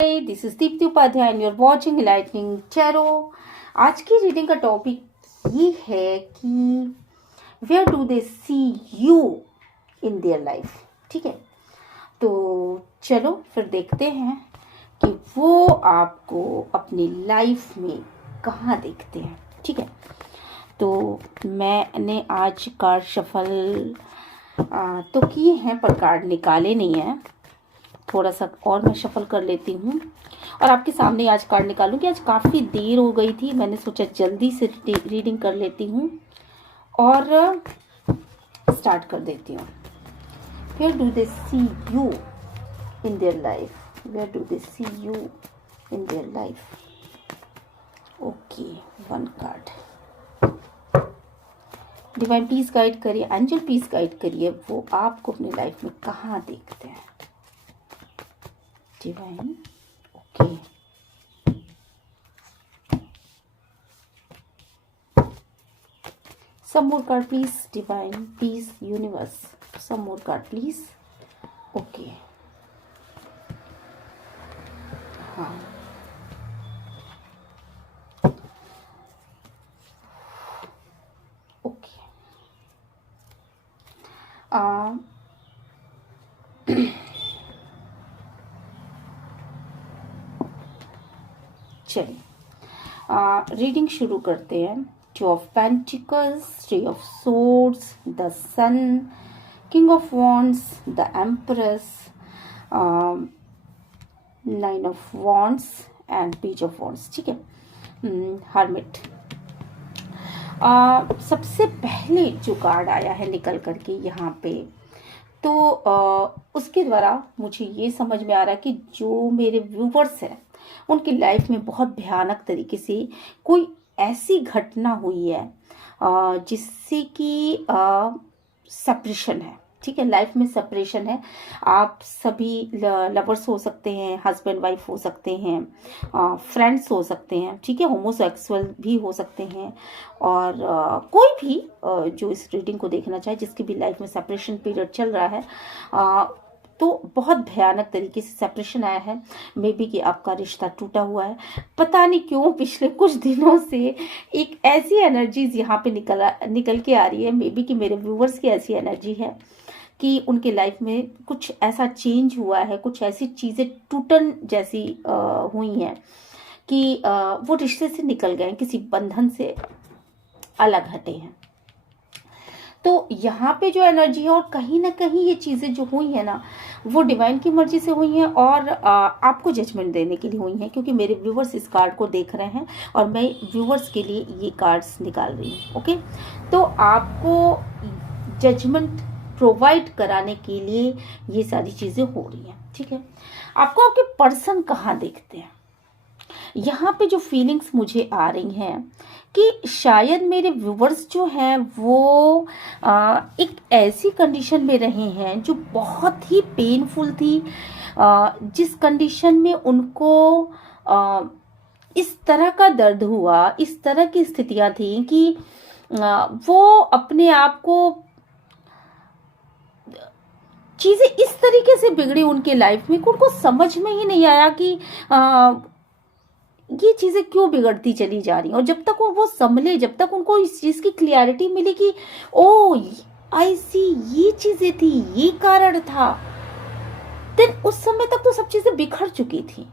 This is Dipti Upadhyay and you are watching Lightning Tarot. आज की reading का टॉपिक ये है कि where do they see you in their life. ठीक है, तो चलो फिर देखते हैं कि वो आपको अपनी लाइफ में कहाँ देखते हैं। ठीक है, तो मैंने आज कार्ड शफल तो किए हैं पर कार्ड निकाले नहीं हैं। थोड़ा सा और मैं शफल कर लेती हूँ और आपके सामने आज कार्ड निकालूंगी। आज काफ़ी देर हो गई थी, मैंने सोचा जल्दी से रीडिंग कर लेती हूँ और स्टार्ट कर देती हूँ। Where do they see you in their life, where do they see you in their life. Okay, one card. Divine please guide करिए, एंजल प्लीज गाइड करिए, वो आपको अपनी लाइफ में कहाँ देखते हैं। Divine, okay, some more card please, divine please, universe, some more card please. Okay, हाँ, ओके, चलिए रीडिंग शुरू करते हैं। Two of pentacles, three of swords, the sun, king of wands, the empress, nine of wands and page of wands. ठीक है, hermit. सबसे पहले जो कार्ड आया है निकल करके यहाँ पे, तो उसके द्वारा मुझे ये समझ में आ रहा है कि जो मेरे व्यूवर्स हैं उनकी लाइफ में बहुत भयानक तरीके से कोई ऐसी घटना हुई है जिससे कि सेपरेशन है। ठीक है, लाइफ में सेपरेशन है। आप सभी लवर्स हो सकते हैं, हस्बैंड वाइफ हो सकते हैं, फ्रेंड्स हो सकते हैं, ठीक है, होमोसेक्सुअल भी हो सकते हैं, और कोई भी जो इस रीडिंग को देखना चाहे जिसकी भी लाइफ में सेपरेशन पीरियड चल रहा है, तो बहुत भयानक तरीके से सेपरेशन आया है। मे बी कि आपका रिश्ता टूटा हुआ है। पता नहीं क्यों पिछले कुछ दिनों से एक ऐसी एनर्जीज यहाँ पे निकल के आ रही है। मे बी कि मेरे व्यूवर्स की ऐसी एनर्जी है कि उनके लाइफ में कुछ ऐसा चेंज हुआ है, कुछ ऐसी चीज़ें टूटन जैसी हुई हैं कि वो रिश्ते से निकल गए, किसी बंधन से अलग हटे हैं। तो यहाँ पे जो एनर्जी है, और कहीं ना कहीं ये चीज़ें जो हुई है ना, वो डिवाइन की मर्जी से हुई हैं और आपको जजमेंट देने के लिए हुई हैं, क्योंकि मेरे व्यूवर्स इस कार्ड को देख रहे हैं और मैं व्यूवर्स के लिए ये कार्ड्स निकाल रही हूँ। ओके, तो आपको जजमेंट प्रोवाइड कराने के लिए ये सारी चीज़ें हो रही हैं। ठीक है, आपको आपके पर्सन कहाँ देखते हैं। यहाँ पे जो फीलिंग्स मुझे आ रही हैं कि शायद मेरे व्यूवर्स जो हैं वो एक ऐसी कंडीशन में रहे हैं जो बहुत ही पेनफुल थी, जिस कंडीशन में उनको इस तरह का दर्द हुआ, इस तरह की स्थितियां थी कि वो अपने आप को, चीज़ें इस तरीके से बिगड़ी उनके लाइफ में कि उनको समझ में ही नहीं आया कि ये चीज़ें क्यों बिगड़ती चली जा रही हैं। और जब तक वो संभले, जब तक उनको इस चीज़ की क्लियरिटी मिली कि ओ आई सी, ये चीज़ें थी, ये कारण था, देन उस समय तक तो सब चीज़ें बिखर चुकी थी।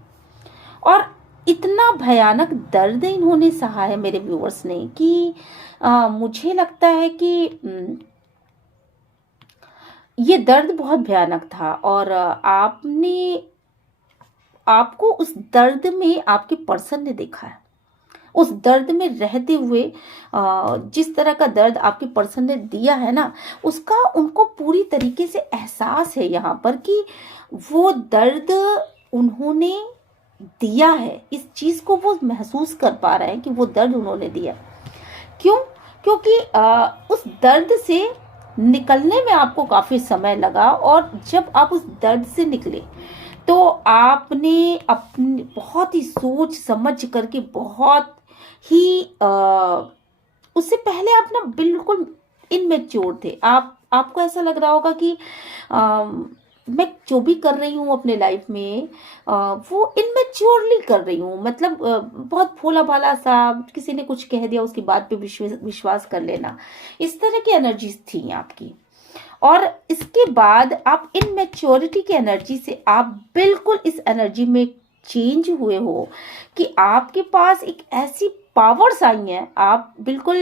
और इतना भयानक दर्द इन्होंने सहा है मेरे व्यूअर्स ने कि मुझे लगता है कि ये दर्द बहुत भयानक था। और आपको उस दर्द में आपके पर्सन ने देखा है। उस दर्द में रहते हुए जिस तरह का दर्द आपके पर्सन ने दिया है ना, उसका उनको पूरी तरीके से एहसास है यहाँ पर कि वो दर्द उन्होंने दिया है। इस चीज़ को वो महसूस कर पा रहे हैं कि वो दर्द उन्होंने दिया। क्यों? क्योंकि उस दर्द से निकलने में आपको काफ़ी समय लगा, और जब आप उस दर्द से निकले तो आपने अपनी बहुत ही सोच समझ करके, बहुत ही उससे पहले आप ना बिल्कुल इनमेच्योर थे। आपको ऐसा लग रहा होगा कि मैं जो भी कर रही हूँ अपने लाइफ में वो इनमेच्योरली कर रही हूँ। मतलब बहुत भोला भाला सा, किसी ने कुछ कह दिया उसकी बात पे विश्वास कर लेना, इस तरह की एनर्जीज थी आपकी। और इसके बाद आप इनमेच्योरिटी की एनर्जी से आप बिल्कुल इस एनर्जी में चेंज हुए हो कि आपके पास एक ऐसी पावर्स आई हैं, आप बिल्कुल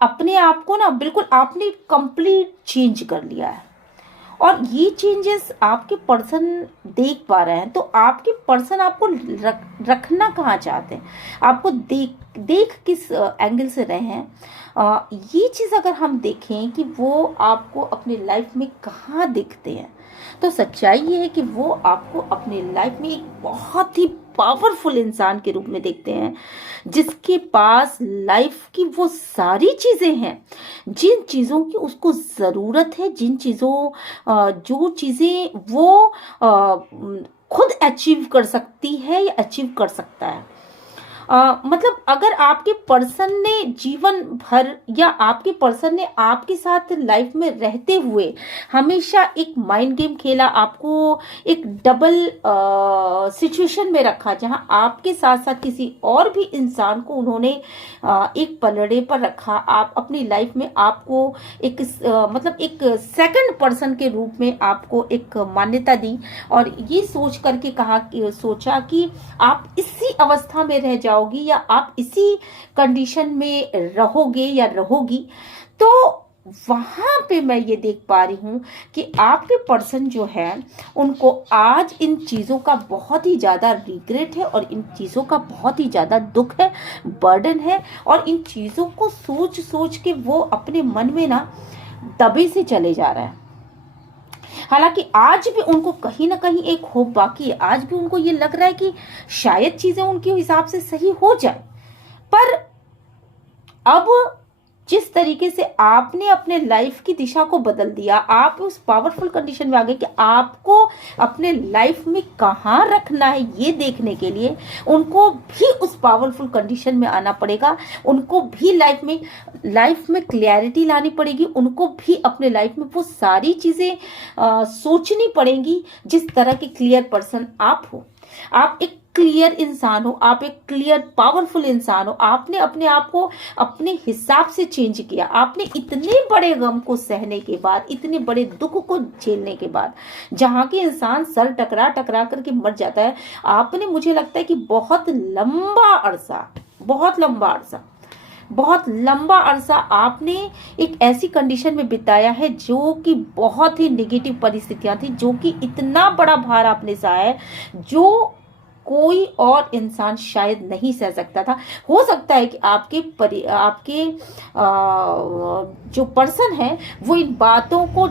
अपने आप को ना बिल्कुल आपने कंप्लीट चेंज कर लिया है। और ये चेंजेस आपके पर्सन देख पा रहे हैं, तो आपके पर्सन आपको रखना कहाँ चाहते हैं, आपको देख किस एंगल से रहे हैं, ये चीज़ अगर हम देखें कि वो आपको अपने लाइफ में कहाँ दिखते हैं, तो सच्चाई ये है कि वो आपको अपने लाइफ में एक बहुत ही पावरफुल इंसान के रूप में देखते हैं, जिसके पास लाइफ की वो सारी चीज़ें हैं जिन चीज़ों की उसको ज़रूरत है, जिन चीज़ों जो चीज़ें वो खुद अचीव कर सकती है या अचीव कर सकता है। मतलब अगर आपके पर्सन ने जीवन भर या आपके पर्सन ने आपके साथ लाइफ में रहते हुए हमेशा एक माइंड गेम खेला, आपको एक डबल सिचुएशन में रखा, जहां आपके साथ साथ किसी और भी इंसान को उन्होंने एक पलड़े पर रखा, आप अपनी लाइफ में आपको एक मतलब एक सेकंड पर्सन के रूप में आपको एक मान्यता दी, और ये सोच करके सोचा कि आप इसी अवस्था में रह जाओ या आप इसी कंडीशन में रहोगे या रहोगी। तो वहां पे मैं ये देख पा रही हूं कि आपके पर्सन जो है उनको आज इन चीजों का बहुत ही ज्यादा रिग्रेट है, और इन चीजों का बहुत ही ज्यादा दुख है, बर्डन है, और इन चीजों को सोच सोच के वो अपने मन में ना दबे से चले जा रहे हैं। हालांकि आज भी उनको कहीं ना कहीं एक होप बाकी है, आज भी उनको ये लग रहा है कि शायद चीजें उनके हिसाब से सही हो जाए, पर अब जिस तरीके से आपने अपने लाइफ की दिशा को बदल दिया, आप उस पावरफुल कंडीशन में आ गए कि आपको अपने लाइफ में कहाँ रखना है ये देखने के लिए उनको भी उस पावरफुल कंडीशन में आना पड़ेगा, उनको भी लाइफ में क्लैरिटी लानी पड़ेगी, उनको भी अपने लाइफ में वो सारी चीजें सोचनी पड़ेंगी जिस तरह के क्लियर पर्सन आप हो। आप एक क्लियर इंसान हो, आप एक क्लियर पावरफुल इंसान हो, आपने अपने आप को अपने हिसाब से चेंज किया, आपने इतने बड़े गम को सहने के बाद, इतने बड़े दुख को झेलने के बाद, जहां के इंसान सर टकरा टकरा करके मर जाता है, आपने, मुझे लगता है कि बहुत लंबा अरसा आपने एक ऐसी कंडीशन में बिताया है जो कि बहुत ही नेगेटिव परिस्थितियां थी, जो कि इतना बड़ा भार आपने सहा है जो कोई और इंसान शायद नहीं सह सकता था। हो सकता है कि आपके जो पर्सन है वो इन बातों को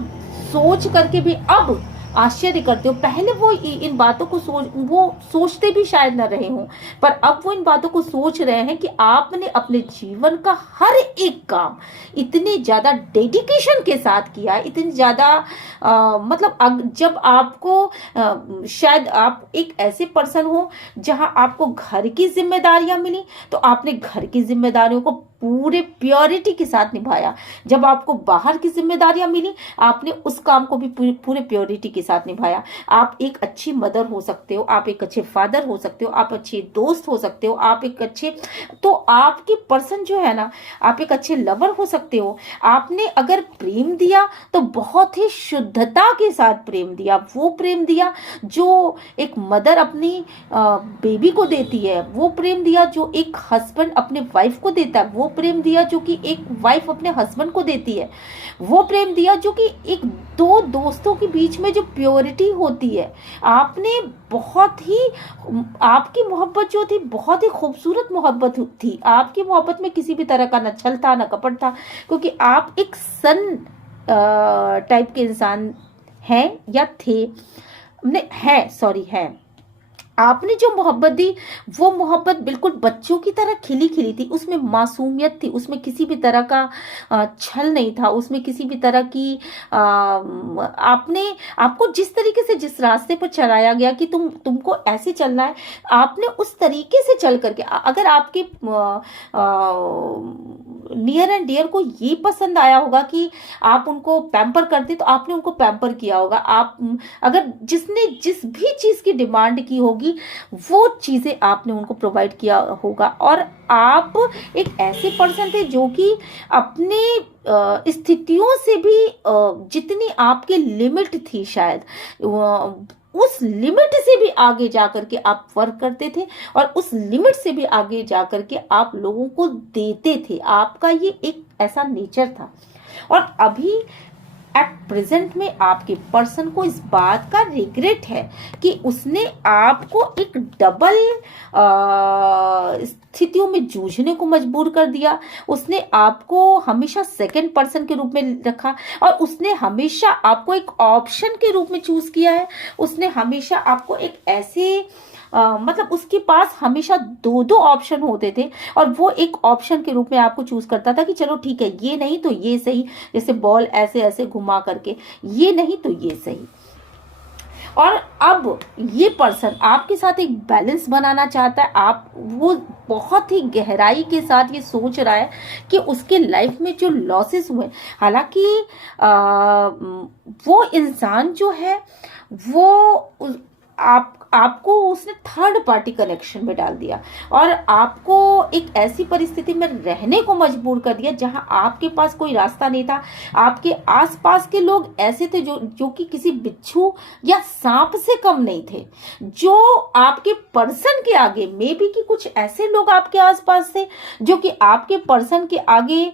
सोच करके भी अब आश्चर्य करते हो, पहले वो इन बातों को सोचते भी शायद न रहे हों, पर अब वो इन बातों को सोच रहे हैं कि आपने अपने जीवन का हर एक काम इतने ज्यादा डेडिकेशन के साथ किया, इतनी ज्यादा मतलब जब आपको शायद आप एक ऐसे पर्सन हो जहां आपको घर की जिम्मेदारियां मिली, तो आपने घर की जिम्मेदारियों को पूरे प्योरिटी के साथ निभाया। जब आपको बाहर की जिम्मेदारियां मिली, आपने उस काम को भी पूरे प्योरिटी के साथ निभाया। आप एक अच्छी मदर हो सकते हो, आप एक अच्छे फादर हो सकते हो, आप अच्छे दोस्त हो सकते हो, आप एक अच्छे, तो आपके पर्सन जो है ना, आप एक अच्छे लवर हो सकते हो। आपने अगर प्रेम दिया तो बहुत ही शुद्धता के साथ प्रेम दिया, वो प्रेम दिया जो एक मदर अपनी बेबी को देती है, वो प्रेम दिया जो एक हस्बैंड अपने वाइफ को देता है, वो प्रेम दिया जो कि एक वाइफ अपने हस्बैंड को देती है, वो प्रेम दिया जो कि एक दो दोस्तों के बीच में जो प्योरिटी होती है। आपने बहुत ही, आपकी मोहब्बत जो थी बहुत ही खूबसूरत मोहब्बत थी, आपकी मोहब्बत में किसी भी तरह का न छल था न कपट था, क्योंकि आप एक सन टाइप के इंसान हैं या थे, हैं। आपने जो मोहब्बत दी वो मोहब्बत बिल्कुल बच्चों की तरह खिली खिली थी, उसमें मासूमियत थी, उसमें किसी भी तरह का छल नहीं था, उसमें किसी भी तरह की आपको जिस तरीके से जिस रास्ते पर चलाया गया कि तुमको ऐसे चलना है, आपने उस तरीके से चल करके, अगर आपके नियर एंड डियर को ये पसंद आया होगा कि आप उनको पैम्पर करते, तो आपने उनको पैम्पर किया होगा। आप अगर जिसने जिस भी चीज़ की डिमांड की होगी वो चीज़ें आपने उनको प्रोवाइड किया होगा। और आप एक ऐसे पर्सन थे जो कि अपने स्थितियों से भी जितनी आपके लिमिट थी शायद उस लिमिट से भी आगे जाकर के आप वर्क करते थे और उस लिमिट से भी आगे जाकर के आप लोगों को देते थे। आपका ये एक ऐसा नेचर था। और अभी एट प्रेजेंट में आपके पर्सन को इस बात का रिग्रेट है कि उसने आपको एक डबल स्थितियों में जूझने को मजबूर कर दिया। उसने आपको हमेशा सेकंड पर्सन के रूप में रखा और उसने हमेशा आपको एक ऑप्शन के रूप में चूज किया है। उसने हमेशा आपको एक ऐसे मतलब उसके पास हमेशा दो दो ऑप्शन होते थे और वो एक ऑप्शन के रूप में आपको चूज करता था कि चलो ठीक है, ये नहीं तो ये सही, जैसे बॉल ऐसे ऐसे घुमा करके, ये नहीं तो ये सही। और अब ये पर्सन आपके साथ एक बैलेंस बनाना चाहता है। आप वो बहुत ही गहराई के साथ ये सोच रहा है कि उसके लाइफ में जो लॉसेस हुए, हालांकि वो इंसान जो है वो आपको उसने थर्ड पार्टी कनेक्शन में डाल दिया और आपको एक ऐसी परिस्थिति में रहने को मजबूर कर दिया जहां आपके पास कोई रास्ता नहीं था। आपके आसपास के लोग ऐसे थे जो कि किसी बिच्छू या सांप से कम नहीं थे, जो आपके पर्सन के आगे मे बी कि कुछ ऐसे लोग आपके आसपास थे जो कि आपके पर्सन के आगे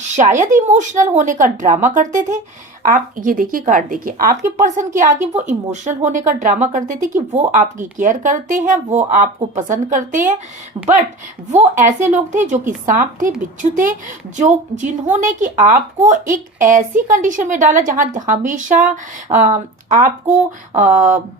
शायद इमोशनल होने का ड्रामा करते थे। आप ये देखिए, कार्ड देखिए, आपके पर्सन के आगे वो इमोशनल होने का ड्रामा करते थे कि वो आपकी केयर करते हैं, वो आपको पसंद करते हैं, बट वो ऐसे लोग थे जो कि सांप थे, बिच्छू थे, जो जिन्होंने कि आपको एक ऐसी कंडीशन में डाला जहां हमेशा आपको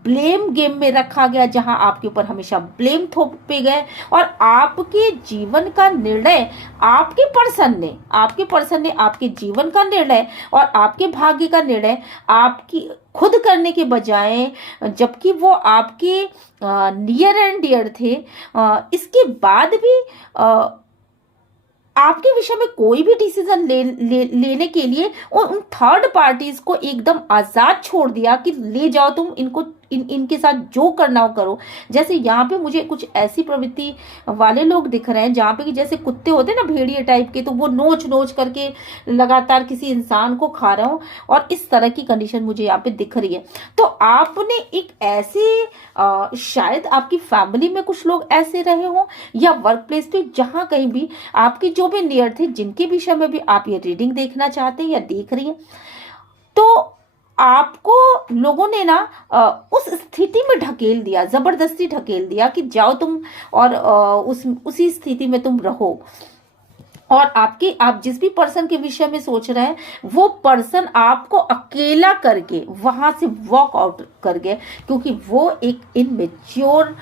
ब्लेम गेम में रखा गया, जहां आपके ऊपर हमेशा ब्लेम थोपे गए और आपके जीवन का निर्णय आपके पर्सन ने आपके जीवन का निर्णय और आपके भाग्य का निर्णय आपकी खुद करने के बजाय, जबकि वो आपके नियर एंड डियर थे, इसके बाद भी आपके विषय में कोई भी डिसीजन लेने के लिए उन थर्ड पार्टीज को एकदम आजाद छोड़ दिया कि ले जाओ तुम इनको, इनके साथ जो करना हो करो। जैसे यहाँ पे मुझे कुछ ऐसी प्रवृत्ति वाले लोग दिख रहे हैं जहाँ पे कि जैसे कुत्ते होते हैं ना, भेड़िए टाइप के, तो वो नोच नोच करके लगातार किसी इंसान को खा रहे हो, और इस तरह की कंडीशन मुझे यहाँ पे दिख रही है। तो आपने एक ऐसे शायद आपकी फैमिली में कुछ लोग ऐसे रहे हो या वर्क प्लेस पे, जहाँ कहीं भी आपके जो भी नियर थे, जिनके विषय में भी आप ये रीडिंग देखना चाहते हैं या देख रही हैं, तो आपको लोगों ने ना उस स्थिति में ढकेल दिया, जबरदस्ती ढकेल दिया कि जाओ तुम और उसी स्थिति में तुम रहो। और आप जिस भी पर्सन के विषय में सोच रहे हैं, वो पर्सन आपको अकेला करके वहां से वॉक आउट कर गए, क्योंकि वो एक इनमेच्योर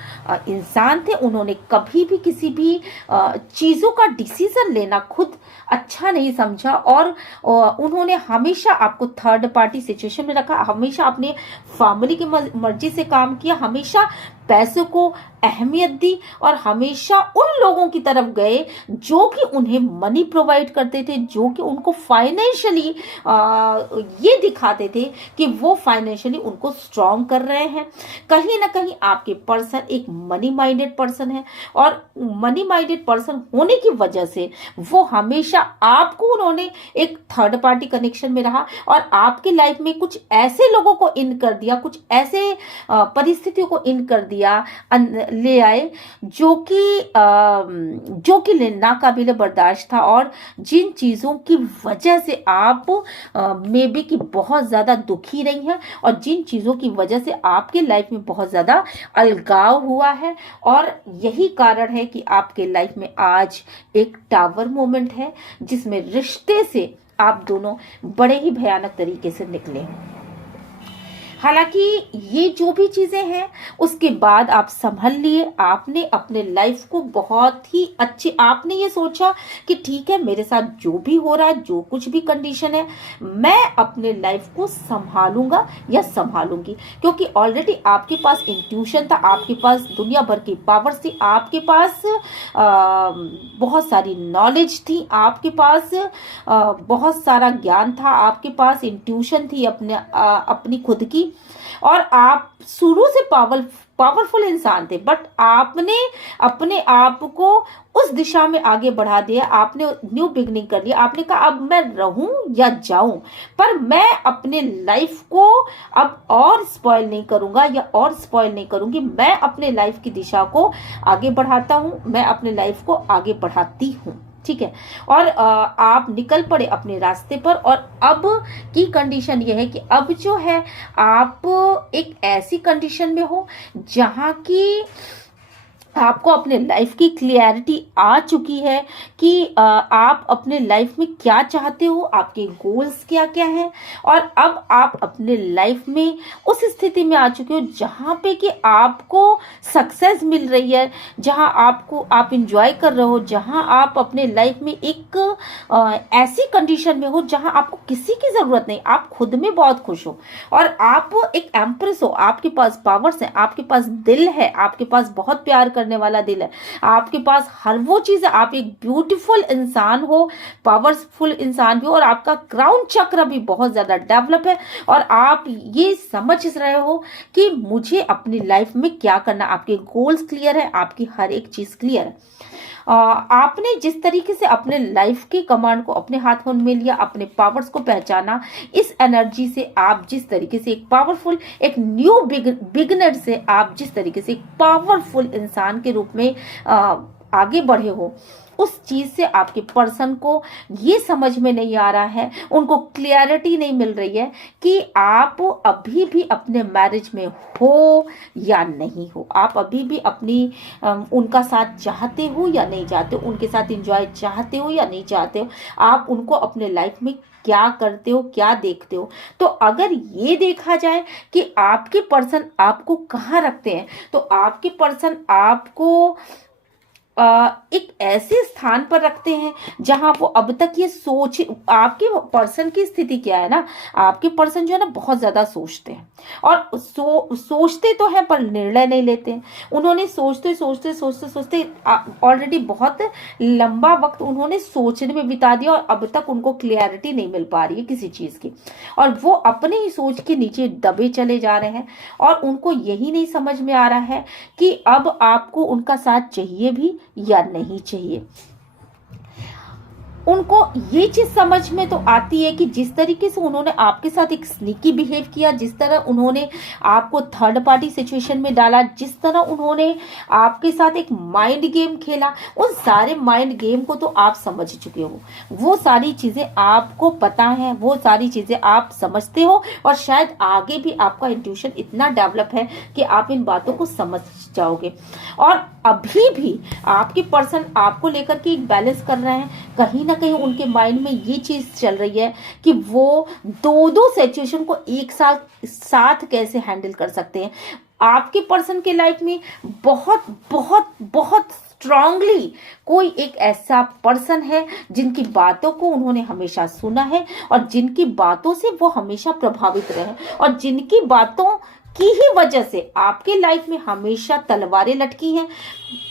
इंसान थे। उन्होंने कभी भी किसी भी चीजों का डिसीजन लेना खुद अच्छा नहीं समझा और उन्होंने हमेशा आपको थर्ड पार्टी सिचुएशन में रखा, हमेशा अपने फैमिली की मर्जी से काम किया, हमेशा पैसों को अहमियत दी और हमेशा उन लोगों की तरफ गए जो कि उन्हें मनी प्रोवाइड करते थे, जो कि उनको फाइनेंशियली ये दिखाते थे कि वो फाइनेंशियली उनको स्ट्रॉन्ग कर रहे हैं। कहीं ना कहीं आपके पर्सन एक मनी माइंडेड पर्सन है और मनी माइंडेड पर्सन होने की वजह से वो हमेशा आपको, उन्होंने एक थर्ड पार्टी कनेक्शन में रहा और आपके लाइफ में कुछ ऐसे लोगों को इन कर दिया, कुछ ऐसे परिस्थितियों को इन कर दिया, ले आए जो कि नाकाबिले बर्दाश्त था और जिन चीजों की वजह से आप मे बी कि बहुत ज्यादा दुखी रही हैं और जिन चीजों की वजह से आपके लाइफ में बहुत ज्यादा अलगाव हुआ है। और यही कारण है कि आपके लाइफ में आज एक टावर मोमेंट है जिसमें रिश्ते से आप दोनों बड़े ही भयानक तरीके से निकले। हालांकि ये जो भी चीजें हैं उसके बाद आप संभल लिए, आपने अपने लाइफ को बहुत ही अच्छी, आपने ये सोचा कि ठीक है मेरे साथ जो भी हो रहा है, जो कुछ भी कंडीशन है, मैं अपने लाइफ को संभालूंगा या संभालूंगी, क्योंकि ऑलरेडी आपके पास इंट्यूशन था, आपके पास दुनिया भर की पावर्स थी, आपके पास बहुत सारी नॉलेज थी, आपके पास बहुत सारा ज्ञान था, आपके पास इंट्यूशन थी अपनी खुद की, और आप शुरू से पावरफुल इंसान थे, बट आपने अपने आप को उस दिशा में आगे बढ़ा दिया, आपने न्यू बिगनिंग कर लिया, आपने कहा अब मैं रहूं या जाऊं, पर मैं अपने लाइफ को अब और स्पॉइल नहीं करूंगा या और स्पॉइल नहीं करूंगी, मैं अपने लाइफ की दिशा को आगे बढ़ाता हूं, मैं अपने लाइफ को आगे बढ़ाती हूं, ठीक है। और आप निकल पड़े अपने रास्ते पर, और अब की कंडीशन यह है कि अब जो है आप एक ऐसी कंडीशन में हो जहां की आपको अपने लाइफ की क्लियरिटी आ चुकी है कि आप अपने लाइफ में क्या चाहते हो, आपके गोल्स क्या क्या हैं, और अब आप अपने लाइफ में उस स्थिति में आ चुके हो जहां पे कि आपको सक्सेस मिल रही है, जहां आप इंजॉय कर रहे हो, जहां आप अपने लाइफ में एक ऐसी कंडीशन में हो जहां आपको किसी की जरूरत नहीं, आप खुद में बहुत खुश हो, और आप एक एम्प्रेस हो, आपके पास पावर्स हैं, आपके पास दिल है, आपके पास बहुत प्यार करने वाला दिल है, आपके पास हर वो चीज है, आप एक ब्यूटीफुल इंसान हो, पावरफुल इंसान भी हो, और आपका क्राउन चक्र भी बहुत ज्यादा डेवलप है, और आप ये समझ रहे हो कि मुझे अपनी लाइफ में क्या करना, आपके गोल्स क्लियर है, आपकी हर एक चीज क्लियर है। आपने जिस तरीके से अपने लाइफ के कमांड को अपने हाथों में लिया, अपने पावर्स को पहचाना, इस एनर्जी से आप जिस तरीके से एक पावरफुल, एक न्यू बिगनर से आप जिस तरीके से एक पावरफुल इंसान के रूप में आगे बढ़े हो, उस चीज से आपके पर्सन को ये समझ में नहीं आ रहा है, उनको क्लियरिटी नहीं मिल रही है कि आप अभी भी अपने मैरिज में हो या नहीं हो, आप अभी भी अपनी उनका साथ चाहते हो या नहीं चाहते हो, उनके साथ एंजॉय चाहते हो या नहीं चाहते हो, आप उनको अपने लाइफ में क्या करते हो, क्या देखते हो। तो अगर ये देखा जाए कि आपके पर्सन आपको कहाँ रखते हैं, तो आपके पर्सन आपको एक ऐसे स्थान पर रखते हैं जहां वो अब तक ये सोच, आपके पर्सन की स्थिति क्या है ना, आपके पर्सन जो है ना बहुत ज्यादा सोचते हैं, और सोचते तो हैं पर निर्णय नहीं लेते हैं। उन्होंने सोचते ऑलरेडी बहुत लंबा वक्त उन्होंने सोचने में बिता दिया, और अब तक उनको क्लियरिटी नहीं मिल पा रही है किसी चीज की, और वो अपने ही सोच के नीचे दबे चले जा रहे हैं, और उनको यही नहीं समझ में आ रहा है कि अब आपको उनका साथ चाहिए भी या नहीं चाहिए। उनको ये चीज समझ में तो आती है कि जिस तरीके से उन्होंने आपके साथ एक स्नीकी बिहेव किया, जिस तरह उन्होंने आपको थर्ड पार्टी सिचुएशन में डाला, जिस तरह उन्होंने आपके साथ एक माइंड गेम खेला, उन सारे माइंड गेम को तो आप समझ चुके हो, वो सारी चीजें आपको पता है, वो सारी चीजें आप समझते हो, और शायद आगे भी आपका इंट्यूशन इतना डेवलप है कि आप इन बातों को समझ जाओगे। और अभी भी आपके पर्सन आपको लेकर के एक बैलेंस कर रहे हैं, कहीं ना कहीं उनके माइंड में ये चीज चल रही है कि वो दो सिचुएशन को एक साथ कैसे हैंडल कर सकते हैं। आपके पर्सन के लाइफ में बहुत बहुत बहुत स्ट्रांगली कोई एक ऐसा पर्सन है जिनकी बातों को उन्होंने हमेशा सुना है, और जिनकी बातों से वो हमेशा प्रभावित रहे, और जिनकी बातों की ही वजह से आपके लाइफ में हमेशा तलवारें लटकी हैं।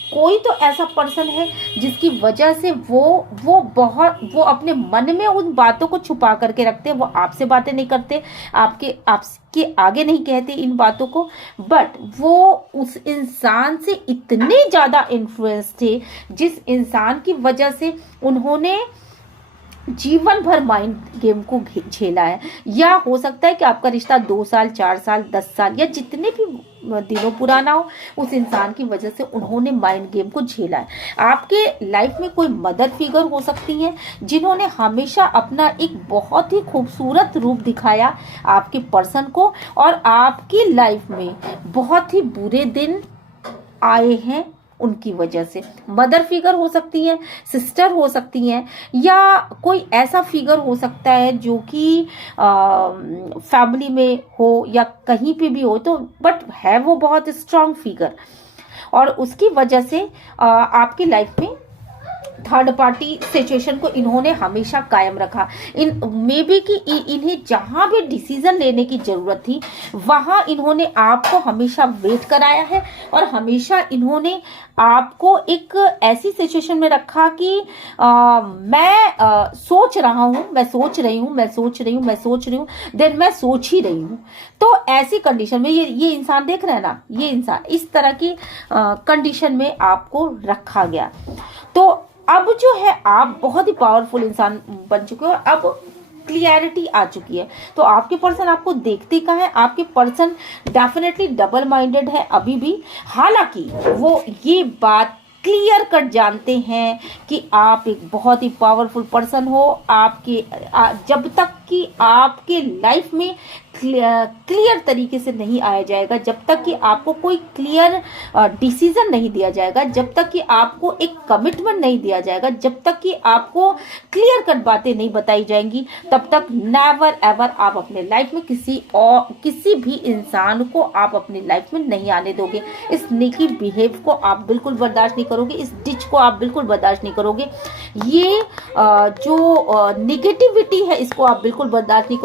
कोई तो ऐसा पर्सन है जिसकी वजह से वो अपने मन में उन बातों को छुपा करके रखते हैं, वो आपसे बातें नहीं करते, आपके आगे नहीं कहते इन बातों को, बट वो उस इंसान से इतने ज्यादा इन्फ्लुएंस थे जिस इंसान की वजह से उन्होंने जीवन भर माइंड गेम को झेला है। या हो सकता है कि आपका रिश्ता 2 साल 4 साल 10 साल या जितने भी दिनों पुराना हो, उस इंसान की वजह से उन्होंने माइंड गेम को झेला है। आपके लाइफ में कोई मदर फिगर हो सकती है जिन्होंने हमेशा अपना एक बहुत ही खूबसूरत रूप दिखाया आपके पर्सन को, और आपकी लाइफ में बहुत ही बुरे दिन आए हैं, उनकी वजह से। मदर फिगर हो सकती है, सिस्टर हो सकती हैं, या कोई ऐसा फिगर हो सकता है जो कि फैमिली में हो या कहीं पे भी हो, तो बट है वो बहुत स्ट्रांग फिगर, और उसकी वजह से आपकी लाइफ में थर्ड पार्टी सिचुएशन को इन्होंने हमेशा कायम रखा। इन मे बी कि इन्हें जहां भी डिसीजन लेने की जरूरत थी वहां इन्होंने आपको हमेशा वेट कराया है, और हमेशा इन्होंने आपको एक ऐसी सिचुएशन में रखा कि मैं सोच रहा हूं, मैं सोच रही हूं, मैं सोच रही हूं, मैं सोच रही हूं, देन मैं सोच ही रही हूं। तो ऐसी कंडीशन में ये इंसान देख रहे हैं ना, ये इंसान इस तरह की कंडीशन में आपको रखा गया। तो अब जो है आप बहुत ही पावरफुल इंसान बन चुके हो, अब क्लियरिटी आ चुकी है। तो आपके पर्सन आपको देखते का है, आपके पर्सन डेफिनेटली डबल माइंडेड है अभी भी, हालांकि वो ये बात क्लियर कट जानते हैं कि आप एक बहुत ही पावरफुल पर्सन हो। आपके जब तक कि आपके लाइफ में क्लियर तरीके से नहीं आया जाएगा, जब तक कि आपको कोई क्लियर डिसीजन नहीं दिया जाएगा, जब तक कि आपको एक कमिटमेंट नहीं दिया जाएगा, जब तक कि आपको क्लियर कट बातें नहीं बताई जाएंगी, तब तक नेवर एवर आप अपने लाइफ में किसी भी इंसान को आप अपनी लाइफ में नहीं आने दोगे। इस नेकी बिहेव को आप बिल्कुल बर्दाश्त नहीं करोगे, इस डिच को आप बिल्कुल बर्दाश्त नहीं करोगे, ये जो निगेटिविटी है इसको आप बिल्कुल बर्दाश्त नहीं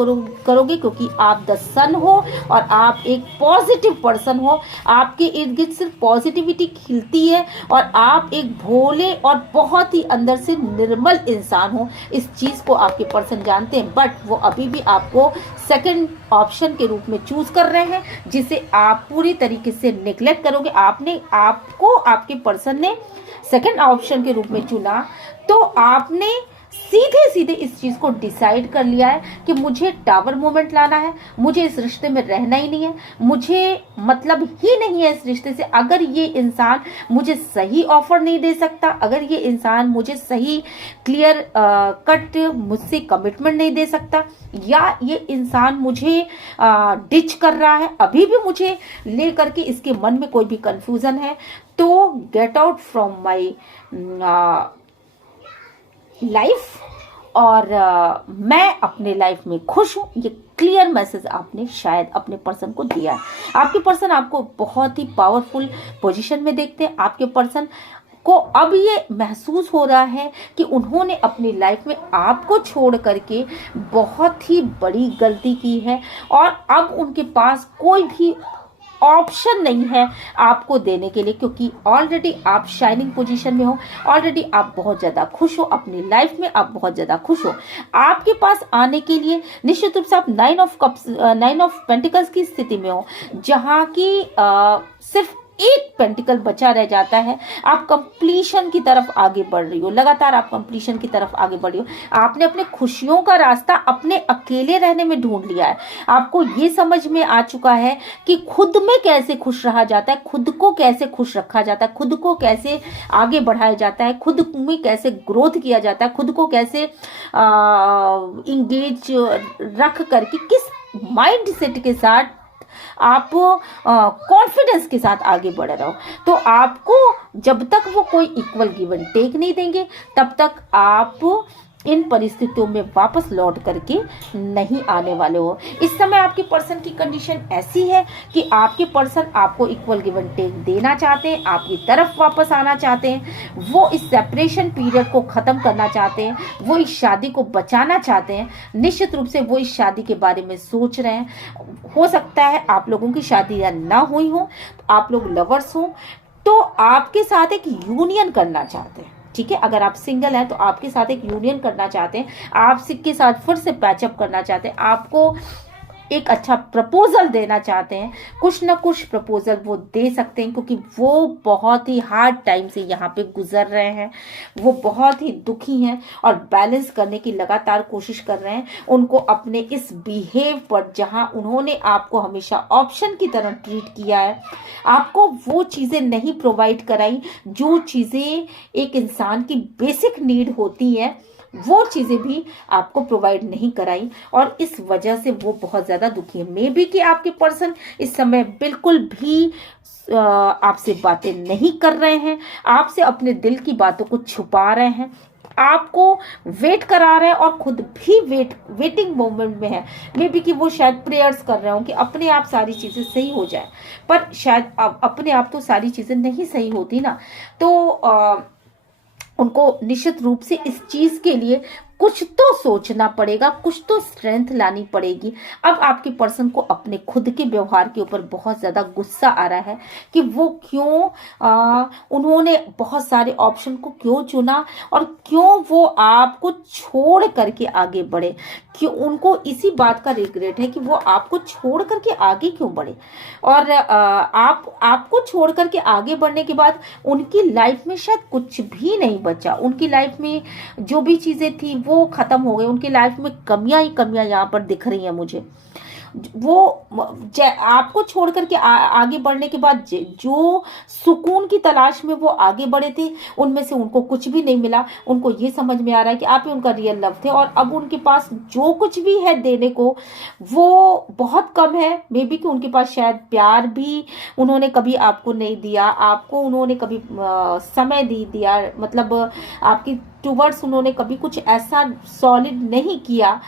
करोगे, क्योंकि आप द सन हो और आप एक पॉजिटिव पर्सन हो। आपके इर्द गिर्द सिर्फ पॉजिटिविटी खिलती है, और आप एक भोले और बहुत ही अंदर से निर्मल इंसान हो। इस चीज को आपके पर्सन जानते हैं, बट वो अभी भी आपको सेकंड ऑप्शन के रूप में चूज कर रहे हैं, जिसे आप पूरी तरीके से निग्लेक्ट करोगे। आपको आपके पर्सन ने सेकंड ऑप्शन के रूप में चुना, तो आपने सीधे सीधे इस चीज को डिसाइड कर लिया है कि मुझे टावर मोमेंट लाना है, मुझे इस रिश्ते में रहना ही नहीं है, मुझे मतलब ही नहीं है इस रिश्ते से। अगर ये इंसान मुझे सही ऑफर नहीं दे सकता, अगर ये इंसान मुझे सही क्लियर कट मुझसे कमिटमेंट नहीं दे सकता, या ये इंसान मुझे डिच कर रहा है, अभी भी मुझे लेकर के इसके मन में कोई भी कंफ्यूजन है, तो get out from my life, और मैं अपने लाइफ में खुश हूं। ये क्लियर मैसेज आपने शायद अपने पर्सन को दिया है। आपके पर्सन आपको बहुत ही पावरफुल पोजीशन में देखते हैं। आपके पर्सन को अब ये महसूस हो रहा है कि उन्होंने अपनी लाइफ में आपको छोड़ करके बहुत ही बड़ी गलती की है, और अब उनके पास कोई भी ऑप्शन नहीं है आपको देने के लिए, क्योंकि ऑलरेडी आप शाइनिंग पोजीशन में हो, ऑलरेडी आप बहुत ज्यादा खुश हो अपनी लाइफ में, आप बहुत ज्यादा खुश हो। आपके पास आने के लिए निश्चित रूप से आप 9 ऑफ पेंटिकल्स की स्थिति में हो, जहां की सिर्फ एक पेंटिकल बचा रह जाता है। आप कंप्लीशन की तरफ आगे बढ़ रही हो, लगातार आप कंप्लीशन की तरफ आगे बढ़ रही हो। आपने अपने खुशियों का रास्ता अपने अकेले रहने में ढूंढ लिया है। आपको ये समझ में आ चुका है कि खुद में कैसे खुश रहा जाता है, खुद को कैसे खुश रखा जाता है, खुद को कैसे आगे बढ़ाया जाता है, खुद में कैसे ग्रोथ किया जाता है, खुद को कैसे इंगेज रख करके किस माइंड सेट के साथ आप कॉन्फिडेंस के साथ आगे बढ़ रहे हो। तो आपको जब तक वो कोई इक्वल गिव एंड टेक नहीं देंगे, तब तक आप इन परिस्थितियों में वापस लौट करके नहीं आने वाले हो। इस समय आपके पर्सन की कंडीशन ऐसी है कि आपके पर्सन आपको इक्वल गिव एंड टेक देना चाहते हैं, आपकी तरफ वापस आना चाहते हैं, वो इस सेपरेशन पीरियड को खत्म करना चाहते हैं, वो इस शादी को बचाना चाहते हैं। निश्चित रूप से वो इस शादी के बारे में सोच रहे हैं। हो सकता है आप लोगों की शादी या ना हुई हो, आप लोग लवर्स हो, तो आपके साथ एक यूनियन करना चाहते हैं। ठीक है, अगर आप सिंगल हैं तो आपके साथ एक यूनियन करना चाहते हैं, आपके साथ फिर से पैचअप करना चाहते हैं, आपको एक अच्छा प्रपोजल देना चाहते हैं। कुछ ना कुछ प्रपोजल वो दे सकते हैं, क्योंकि वो बहुत ही हार्ड टाइम से यहाँ पे गुजर रहे हैं, वो बहुत ही दुखी हैं और बैलेंस करने की लगातार कोशिश कर रहे हैं। उनको अपने इस बिहेव पर, जहाँ उन्होंने आपको हमेशा ऑप्शन की तरह ट्रीट किया है, आपको वो चीज़ें नहीं प्रोवाइड कराई जो चीज़ें एक इंसान की बेसिक नीड होती है, वो चीजें भी आपको प्रोवाइड नहीं कराई और इस वजह से वो बहुत ज्यादा दुखी है। मे बी कि आपके पर्सन इस समय बिल्कुल भी आपसे बातें नहीं कर रहे हैं, आपसे अपने दिल की बातों को छुपा रहे हैं, आपको वेट करा रहे हैं और खुद भी वेटिंग मोमेंट में है। मे बी कि वो शायद प्रेयर्स कर रहे हो कि अपने आप सारी चीजें सही हो जाए, पर शायद अपने आप तो सारी चीजें नहीं सही होती ना। तो उनको निश्चित रूप से इस चीज के लिए कुछ तो सोचना पड़ेगा, कुछ तो स्ट्रेंथ लानी पड़ेगी। अब आपके पर्सन को अपने खुद के व्यवहार के ऊपर बहुत ज्यादा गुस्सा आ रहा है कि वो क्यों उन्होंने बहुत सारे ऑप्शन को क्यों चुना और क्यों वो आपको छोड़ करके आगे बढ़े। क्यों उनको इसी बात का रिग्रेट है कि वो आपको छोड़ करके आगे क्यों बढ़े। और आपको छोड़ करके आगे बढ़ने के बाद उनकी लाइफ में शायद कुछ भी नहीं बचा। उनकी लाइफ में जो भी चीजें थी वो खत्म हो गई। उनकी लाइफ में कमियां ही कमियां यहाँ पर दिख रही हैं मुझे। वो आपको छोड़ करके आगे बढ़ने के बाद जो सुकून की तलाश में वो आगे बढ़े थे, उनमें से उनको कुछ भी नहीं मिला। उनको ये समझ में आ रहा है कि आप ही उनका रियल लव थे और अब उनके पास जो कुछ भी है देने को वो बहुत कम है। मे बी कि उनके पास शायद प्यार भी उन्होंने कभी आपको नहीं दिया, आपको उन्होंने कभी समय नहीं दिया, मतलब आपकी टूवर्ड्स उन्होंने कभी कुछ ऐसा सॉलिड नहीं किया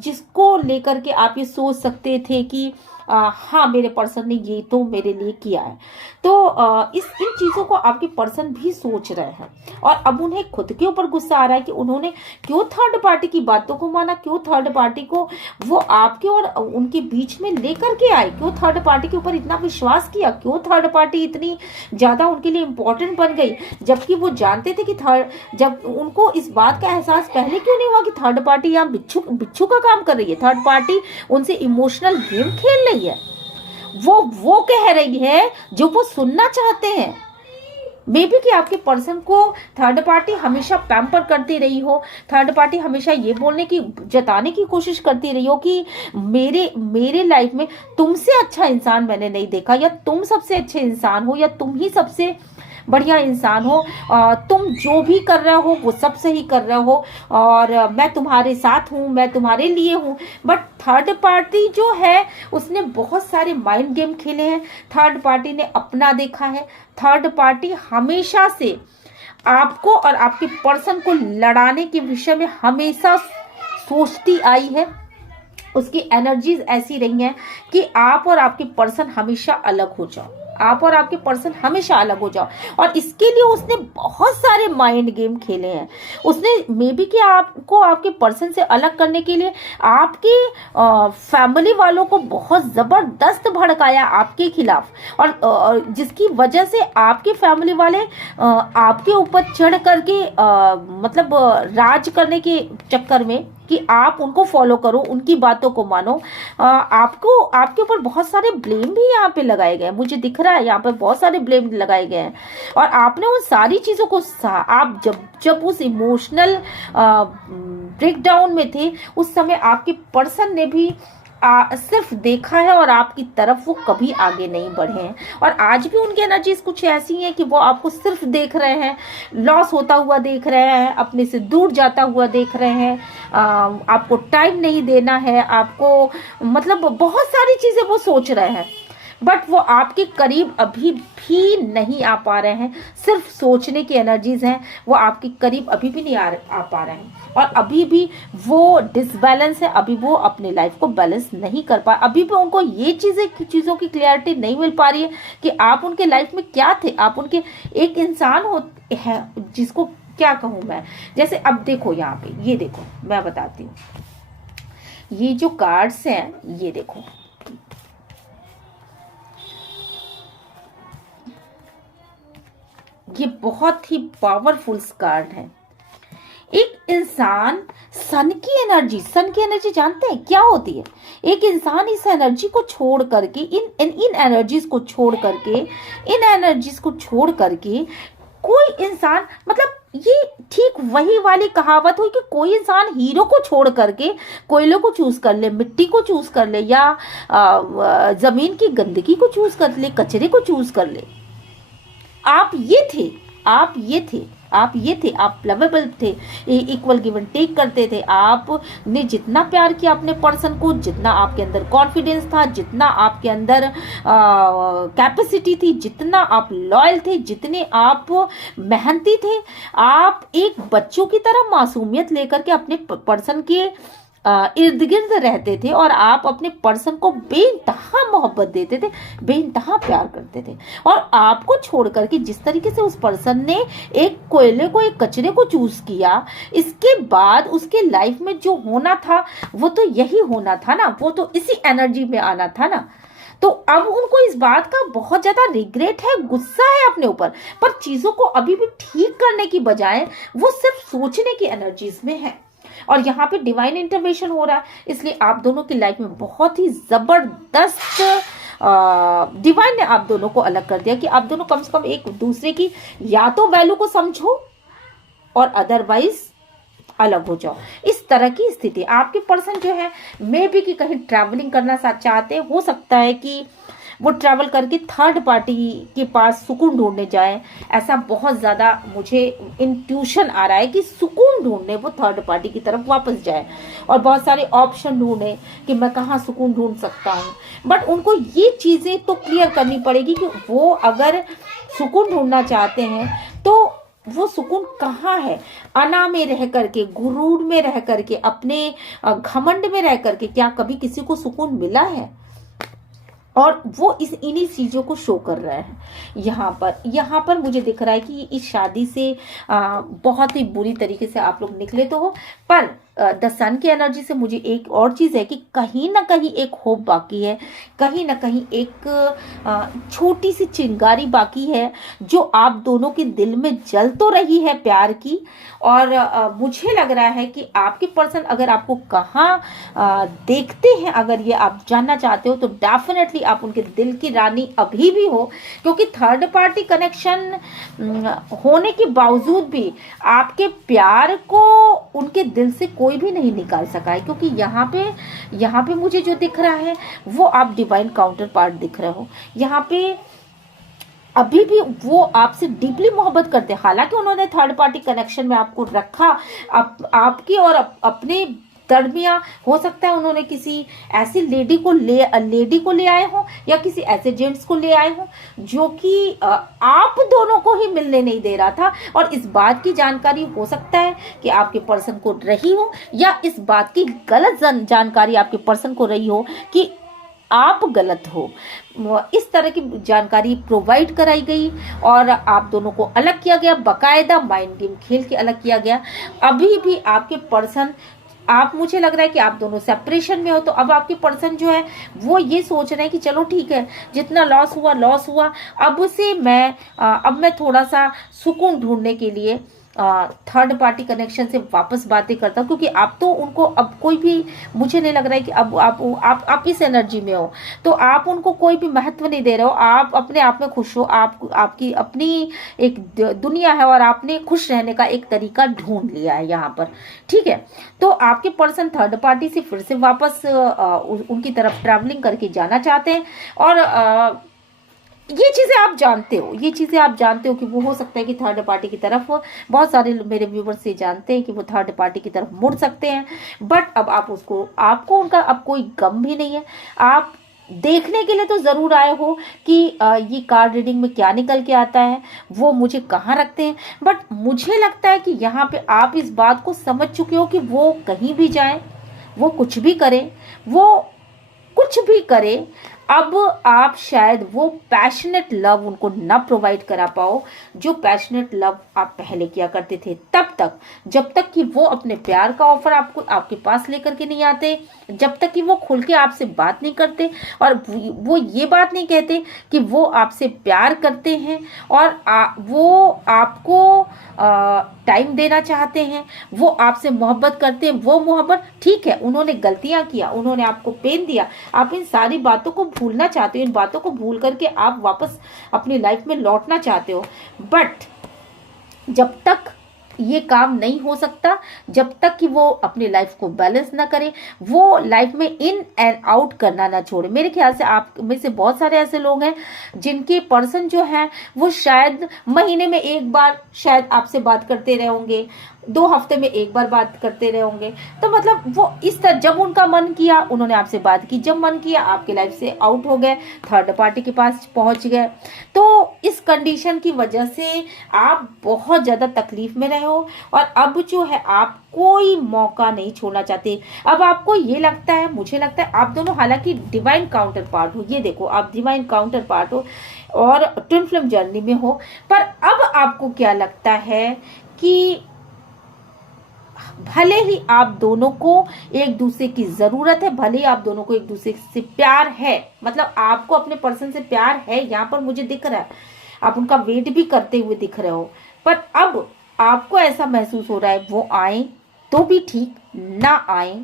जिसको लेकर के आप ये सोच सकते थे कि हाँ मेरे पर्सन ने ये तो मेरे लिए किया है। तो इन चीजों को आपके पर्सन भी सोच रहे हैं और अब उन्हें खुद के ऊपर गुस्सा आ रहा है कि उन्होंने क्यों थर्ड पार्टी की बातों को माना, क्यों थर्ड पार्टी को वो आपके और उनके बीच में लेकर के आए, क्यों थर्ड पार्टी के ऊपर इतना विश्वास किया, क्यों थर्ड पार्टी इतनी ज्यादा उनके लिए इंपॉर्टेंट बन गई, जबकि वो जानते थे कि जब उनको इस बात का एहसास पहले क्यों नहीं हुआ कि थर्ड पार्टी यहाँ बिच्छू का काम कर रही है, थर्ड पार्टी उनसे इमोशनल गेम खेल रही है। वो कह रही है जो वो सुनना चाहते हैं। मे बी कि आपके पर्सन को थर्ड पार्टी हमेशा पैम्पर करती रही हो, थर्ड पार्टी हमेशा ये जताने की कोशिश करती रही हो कि मेरे लाइफ में तुमसे अच्छा इंसान मैंने नहीं देखा, या तुम सबसे अच्छे इंसान हो, या तुम ही सबसे बढ़िया इंसान हो, तुम जो भी कर रहे हो वो सब सही कर रहे हो और मैं तुम्हारे साथ हूँ, मैं तुम्हारे लिए हूँ। बट थर्ड पार्टी जो है उसने बहुत सारे माइंड गेम खेले हैं, थर्ड पार्टी ने अपना देखा है, थर्ड पार्टी हमेशा से आपको और आपके पर्सन को लड़ाने के विषय में हमेशा सोचती आई है। उसकी एनर्जीज ऐसी रही हैं कि आप और आपके पर्सन हमेशा अलग हो जाओ, आप और आपके पर्सन हमेशा अलग हो जाओ। और इसके लिए उसने बहुत सारे माइंड गेम खेले हैं। उसने मे बी कि आपको आपके पर्सन से अलग करने के लिए आपके फैमिली वालों को बहुत जबरदस्त भड़काया आपके खिलाफ, और जिसकी वजह से आपके फैमिली वाले आपके ऊपर चढ़ करके मतलब राज करने के चक्कर में कि आप उनको फॉलो करो, उनकी बातों को मानो, आपको आपके ऊपर बहुत सारे ब्लेम भी यहाँ पे लगाए गए। मुझे दिख रहा है यहाँ पे बहुत सारे ब्लेम लगाए गए हैं और आपने उन सारी चीजों को आप जब उस इमोशनल ब्रेकडाउन में थे उस समय आपके पर्सन ने भी सिर्फ देखा है और आपकी तरफ वो कभी आगे नहीं बढ़े हैं। और आज भी उनकी एनर्जीज कुछ ऐसी हैं कि वो आपको सिर्फ देख रहे हैं, लॉस होता हुआ देख रहे हैं, अपने से दूर जाता हुआ देख रहे हैं, आपको टाइम नहीं देना है, आपको मतलब बहुत सारी चीजें वो सोच रहे हैं, बट वो आपके करीब अभी भी नहीं आ पा रहे हैं। सिर्फ सोचने की एनर्जीज हैं, वो आपके करीब अभी भी नहीं आ पा रहे हैं और अभी भी वो डिसबैलेंस है, अभी वो अपने लाइफ को बैलेंस नहीं कर पा, अभी भी उनको ये चीज़ों की क्लैरिटी नहीं मिल पा रही है कि आप उनके लाइफ में क्या थे। आप उनके एक इंसान है जिसको क्या कहूँ मैं, जैसे अब देखो यहाँ पे, ये देखो मैं बताती हूँ, ये जो कार्ड्स हैं ये देखो, ये बहुत ही पावरफुल कार्ड है। एक इंसान सन की एनर्जी जानते हैं क्या होती है? एक इंसान इस एनर्जी को छोड़ करके इन एनर्जीज को छोड़ करके कोई इंसान, मतलब ये ठीक वही वाली कहावत हुई कि कोई इंसान हीरो को छोड़ करके कोयले को चूज कर ले, मिट्टी को चूज कर ले, या जमीन की गंदगी को चूज कर ले, कचरे को चूज कर ले। आप ये थे, आप ये थे, आप लवेबल थे, इक्वल गिव एंड टेक करते थे। आपने जितना प्यार किया अपने पर्सन को, जितना आपके अंदर कॉन्फिडेंस था, जितना आपके अंदर कैपेसिटी थी, जितना आप लॉयल थे, जितने आप मेहनती थे, आप एक बच्चों की तरह मासूमियत लेकर के अपने पर्सन के इर्द गिर्द रहते थे और आप अपने पर्सन को बेइंतहा मोहब्बत देते थे, बेइंतहा प्यार करते थे। और आपको छोड़ करके जिस तरीके से उस पर्सन ने एक कोयले को, एक कचरे को चूज किया, इसके बाद उसके लाइफ में जो होना था वो तो यही होना था ना, वो तो इसी एनर्जी में आना था ना। तो अब उनको इस बात का बहुत ज्यादा रिग्रेट है, गुस्सा है अपने ऊपर, पर चीजों को अभी भी ठीक करने की बजाय वो सिर्फ सोचने की एनर्जीज में है। और यहाँ पे डिवाइन इंटरवेंशन हो रहा है, इसलिए आप दोनों की लाइफ में बहुत ही जबरदस्त डिवाइन ने आप दोनों को अलग कर दिया कि आप दोनों कम से कम एक दूसरे की या तो वैल्यू को समझो और अदरवाइज अलग हो जाओ। इस तरह की स्थिति आपके पर्सन जो है मे बी कि कहीं ट्रैवलिंग करना चाहते, हो सकता है कि वो ट्रैवल करके थर्ड पार्टी के पास सुकून ढूंढने जाए। ऐसा बहुत ज़्यादा मुझे इंट्यूशन आ रहा है कि सुकून ढूंढने वो थर्ड पार्टी की तरफ वापस जाए और बहुत सारे ऑप्शन ढूंढे कि मैं कहाँ सुकून ढूंढ सकता हूँ। बट उनको ये चीज़ें तो क्लियर करनी पड़ेगी कि वो अगर सुकून ढूंढना चाहते हैं तो वो सुकून कहाँ है। अना में रह करके, गुरूर में रह करके, अपने घमंड में रह करके क्या कभी किसी को सुकून मिला है? और वो इन्हीं चीजों को शो कर रहा है यहाँ पर मुझे दिख रहा है कि इस शादी से बहुत ही बुरी तरीके से आप लोग निकले तो हो, पर द सन की एनर्जी से मुझे एक और चीज है कि कहीं ना कहीं एक होप बाकी है, कहीं ना कहीं एक छोटी सी चिंगारी बाकी है जो आप दोनों के दिल में जल तो रही है प्यार की। और मुझे लग रहा है कि आपके पर्सन अगर आपको कहाँ देखते हैं, अगर ये आप जानना चाहते हो, तो डेफिनेटली आप उनके दिल की रानी अभी भी हो, क्योंकि थर्ड पार्टी कनेक्शन होने के बावजूद भी आपके प्यार को उनके दिल से कोई भी नहीं निकाल सका है। क्योंकि यहाँ पे मुझे जो दिख रहा है वो आप डिवाइन काउंटर पार्ट दिख रहे हो। यहाँ पे अभी भी वो आपसे डीपली मोहब्बत करते हैं, हालांकि उन्होंने थर्ड पार्टी कनेक्शन में आपको रखा, आपकी और अपने दरमिया हो सकता है उन्होंने किसी ऐसी लेडी को ले आए हो या किसी ऐसे जेंट्स को ले आए हो जो कि आप दोनों को ही मिलने नहीं दे रहा था। और इस बात की जानकारी हो सकता है कि आपके पर्सन को रही हो, या इस बात की गलत जानकारी आपके पर्सन को रही हो कि आप गलत हो। इस तरह की जानकारी प्रोवाइड कराई गई और आप दोनों को अलग किया गया, बकायदा माइंड गेम खेल के अलग किया गया। अभी भी आपके पर्सन, मुझे लग रहा है कि आप दोनों सेपरेशन में हो, तो अब आपके पर्सन जो है वो ये सोच रहे हैं कि चलो ठीक है, जितना लॉस हुआ, अब से मैं थोड़ा सा सुकून ढूंढने के लिए थर्ड पार्टी कनेक्शन से वापस बातें करता हूँ। क्योंकि आप तो उनको अब कोई भी, मुझे नहीं लग रहा है कि अब आप इस एनर्जी में हो, तो आप उनको कोई भी महत्व नहीं दे रहे हो। आप अपने आप में खुश हो, आपकी अपनी एक दुनिया है और आपने खुश रहने का एक तरीका ढूंढ लिया है यहाँ पर, ठीक है। तो आपके पर्सन थर्ड पार्टी से फिर से वापस उनकी तरफ ट्रैवलिंग करके जाना चाहते हैं। और ये चीज़ें आप जानते हो कि वो हो सकता है कि थर्ड पार्टी की तरफ, बहुत सारे मेरे व्यूवर्स ये जानते हैं कि वो थर्ड पार्टी की तरफ मुड़ सकते हैं। बट अब आपको उनका अब कोई गम भी नहीं है। आप देखने के लिए तो ज़रूर आए हो कि ये कार्ड रीडिंग में क्या निकल के आता है, वो मुझे कहाँ रखते हैं। बट मुझे लगता है कि यहाँ पे आप इस बात को समझ चुके हो कि वो कहीं भी जाएं, वो कुछ भी करें, अब आप शायद वो पैशनेट लव उनको ना प्रोवाइड करा पाओ जो पैशनेट लव आप पहले किया करते थे, जब तक कि वो अपने प्यार का ऑफर आपके पास लेकर के नहीं आते, जब तक कि वो खुल के आपसे बात नहीं करते और वो ये बात नहीं कहते कि वो आपसे प्यार करते हैं और वो आपको टाइम देना चाहते हैं, वो आपसे मोहब्बत करते हैं। वो मोहब्बत ठीक है, उन्होंने गलतियां किया, उन्होंने आपको पेन दिया, आप इन सारी बातों को भूलना चाहते हो, इन बातों को भूल करके आप वापस अपनी लाइफ में लौटना चाहते हो। बट जब तक ये काम नहीं हो सकता जब तक कि वो अपनी लाइफ को बैलेंस ना करे, वो लाइफ में इन एंड आउट करना ना छोड़े। मेरे ख्याल से आप में से बहुत सारे ऐसे लोग हैं जिनके पर्सन जो है वो शायद महीने में एक बार शायद आपसे बात करते रहे होंगे, 2 हफ्ते में एक बार बात करते रहे होंगे। तो मतलब वो इस तरह जब उनका मन किया उन्होंने आपसे बात की, जब मन किया आपके लाइफ से आउट हो गए, थर्ड पार्टी के पास पहुंच गए। तो इस कंडीशन की वजह से आप बहुत ज्यादा तकलीफ में रहे हो और अब जो है आप कोई मौका नहीं छोड़ना चाहते। अब आपको ये लगता है, मुझे लगता है आप दोनों हालांकि डिवाइन काउंटर पार्ट हो, ये देखो आप डिवाइन काउंटर पार्ट हो और ट्विन फ्लेम जर्नी में हो, पर अब आपको क्या लगता है कि भले ही आप दोनों को एक दूसरे की जरूरत है, भले ही आप दोनों को एक दूसरे से प्यार है, मतलब आपको अपने पर्सन से प्यार है, यहाँ पर मुझे दिख रहा है, आप उनका वेट भी करते हुए दिख रहे हो, पर अब आपको ऐसा महसूस हो रहा है वो आए तो भी ठीक, ना आए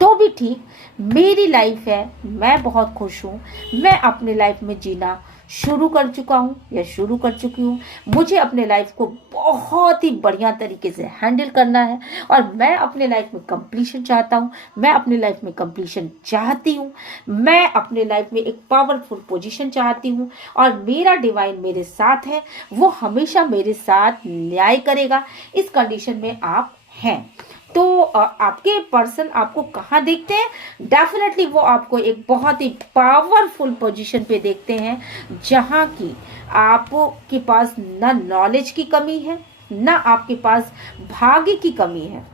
तो भी ठीक, मेरी लाइफ है, मैं बहुत खुश हूँ, मैं अपने लाइफ में जीना शुरू कर चुका हूँ या शुरू कर चुकी हूँ, मुझे अपने लाइफ को बहुत ही बढ़िया तरीके से हैंडल करना है और मैं अपने लाइफ में कंप्लीशन चाहता हूँ, मैं अपने लाइफ में कंप्लीशन चाहती हूँ, मैं अपने लाइफ में एक पावरफुल पोजीशन चाहती हूँ और मेरा डिवाइन मेरे साथ है, वो हमेशा मेरे साथ न्याय करेगा। इस कंडीशन में आप हैं। तो आपके पर्सन आपको कहाँ देखते हैं? डेफिनेटली वो आपको एक बहुत ही पावरफुल पोजीशन पे देखते हैं, जहाँ की आपके पास ना नॉलेज की कमी है, ना आपके पास भाग्य की कमी है।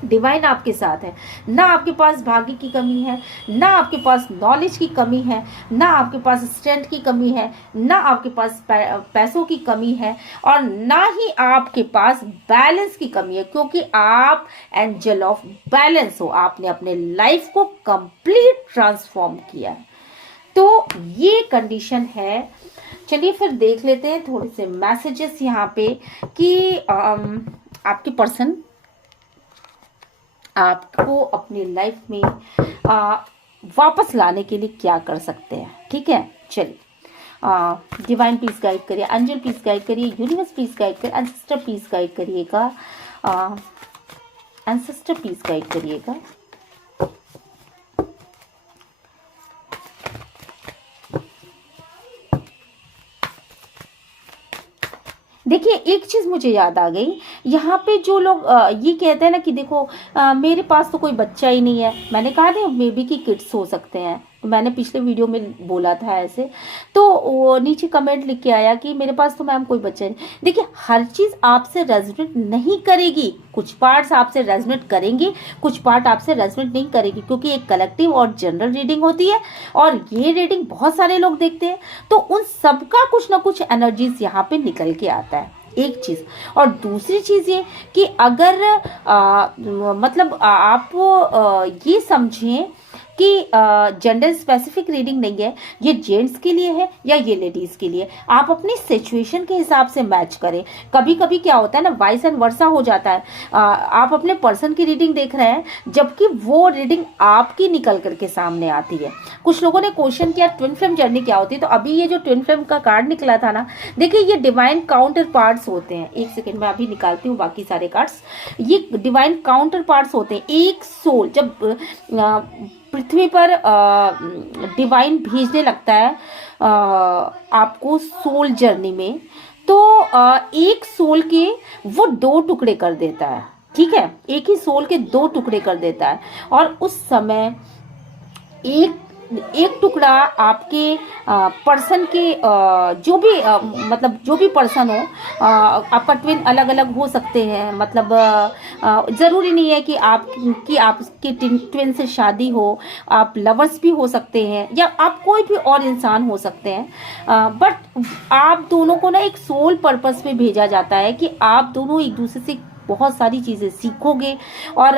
डिवाइन आपके साथ है, ना आपके पास भाग्य की कमी है, ना आपके पास नॉलेज की कमी है, ना आपके पास स्ट्रेंथ की कमी है, ना आपके पास पैसों की कमी है और ना ही आपके पास बैलेंस की कमी है, क्योंकि आप एंजल ऑफ बैलेंस हो। आपने अपने लाइफ को कंप्लीट ट्रांसफॉर्म किया है। तो ये कंडीशन है। चलिए फिर देख लेते हैं थोड़े से मैसेजेस यहाँ पे कि आपके पर्सन आपको अपनी लाइफ में वापस लाने के लिए क्या कर सकते हैं। ठीक है, चलिए डिवाइन प्लीज गाइड करिए, एंजल प्लीज गाइड करिए, यूनिवर्स प्लीज गाइड करिए, एंसेस्टर प्लीज गाइड करिएगा, एंसेस्टर प्लीज गाइड करिएगा। देखिए एक चीज मुझे याद आ गई, यहाँ पे जो लोग ये कहते हैं ना कि देखो मेरे पास तो कोई बच्चा ही नहीं है, मैंने कहा था मे बी की किड्स हो सकते हैं, मैंने पिछले वीडियो में बोला था ऐसे, तो वो नीचे कमेंट लिख के आया कि मेरे पास तो मैम कोई बच्चा नहीं। देखिए हर चीज आपसे रेजोनेट नहीं करेगी, कुछ पार्ट्स आपसे रेजोनेट करेंगे, कुछ पार्ट आपसे रेजोनेट नहीं करेगी, क्योंकि एक कलेक्टिव और जनरल रीडिंग होती है और ये रीडिंग बहुत सारे लोग देखते हैं, तो उन सबका कुछ ना कुछ एनर्जीज यहाँ पे निकल के आता है, एक चीज। और दूसरी चीज ये कि अगर मतलब आप ये समझें कि जेंडर स्पेसिफिक रीडिंग नहीं है, ये जेंट्स के लिए है या ये लेडीज के लिए, आप अपनी सिचुएशन के हिसाब से मैच करें। कभी कभी क्या होता है ना, वाइस एंड वर्सा हो जाता है, आप अपने पर्सन की रीडिंग देख रहे हैं जबकि वो रीडिंग आपकी निकल करके सामने आती है। कुछ लोगों ने क्वेश्चन किया ट्विन फ्लेम जर्नी क्या होती है, तो अभी ये जो ट्विन फ्लेम का कार्ड निकला था ना, देखिए ये डिवाइन काउंटर पार्ट्स होते हैं। एक सेकेंड में अभी निकालती हूँ बाकी सारे कार्ड्स। ये डिवाइन काउंटर पार्ट्स होते हैं। एक सोल जब पृथ्वी पर डिवाइन भेजने लगता है आपको सोल जर्नी में, तो एक सोल के वो 2 टुकड़े कर देता है। ठीक है, एक ही सोल के 2 टुकड़े कर देता है और उस समय एक टुकड़ा आपके पर्सन के जो भी मतलब जो भी पर्सन हो, आपका ट्विन अलग अलग हो सकते हैं, मतलब ज़रूरी नहीं है कि आपकी ट्विन से शादी हो, आप लवर्स भी हो सकते हैं या आप कोई भी और इंसान हो सकते हैं, बट आप दोनों को ना एक सोल पर्पस में भेजा जाता है कि आप दोनों एक दूसरे से बहुत सारी चीजें सीखोगे और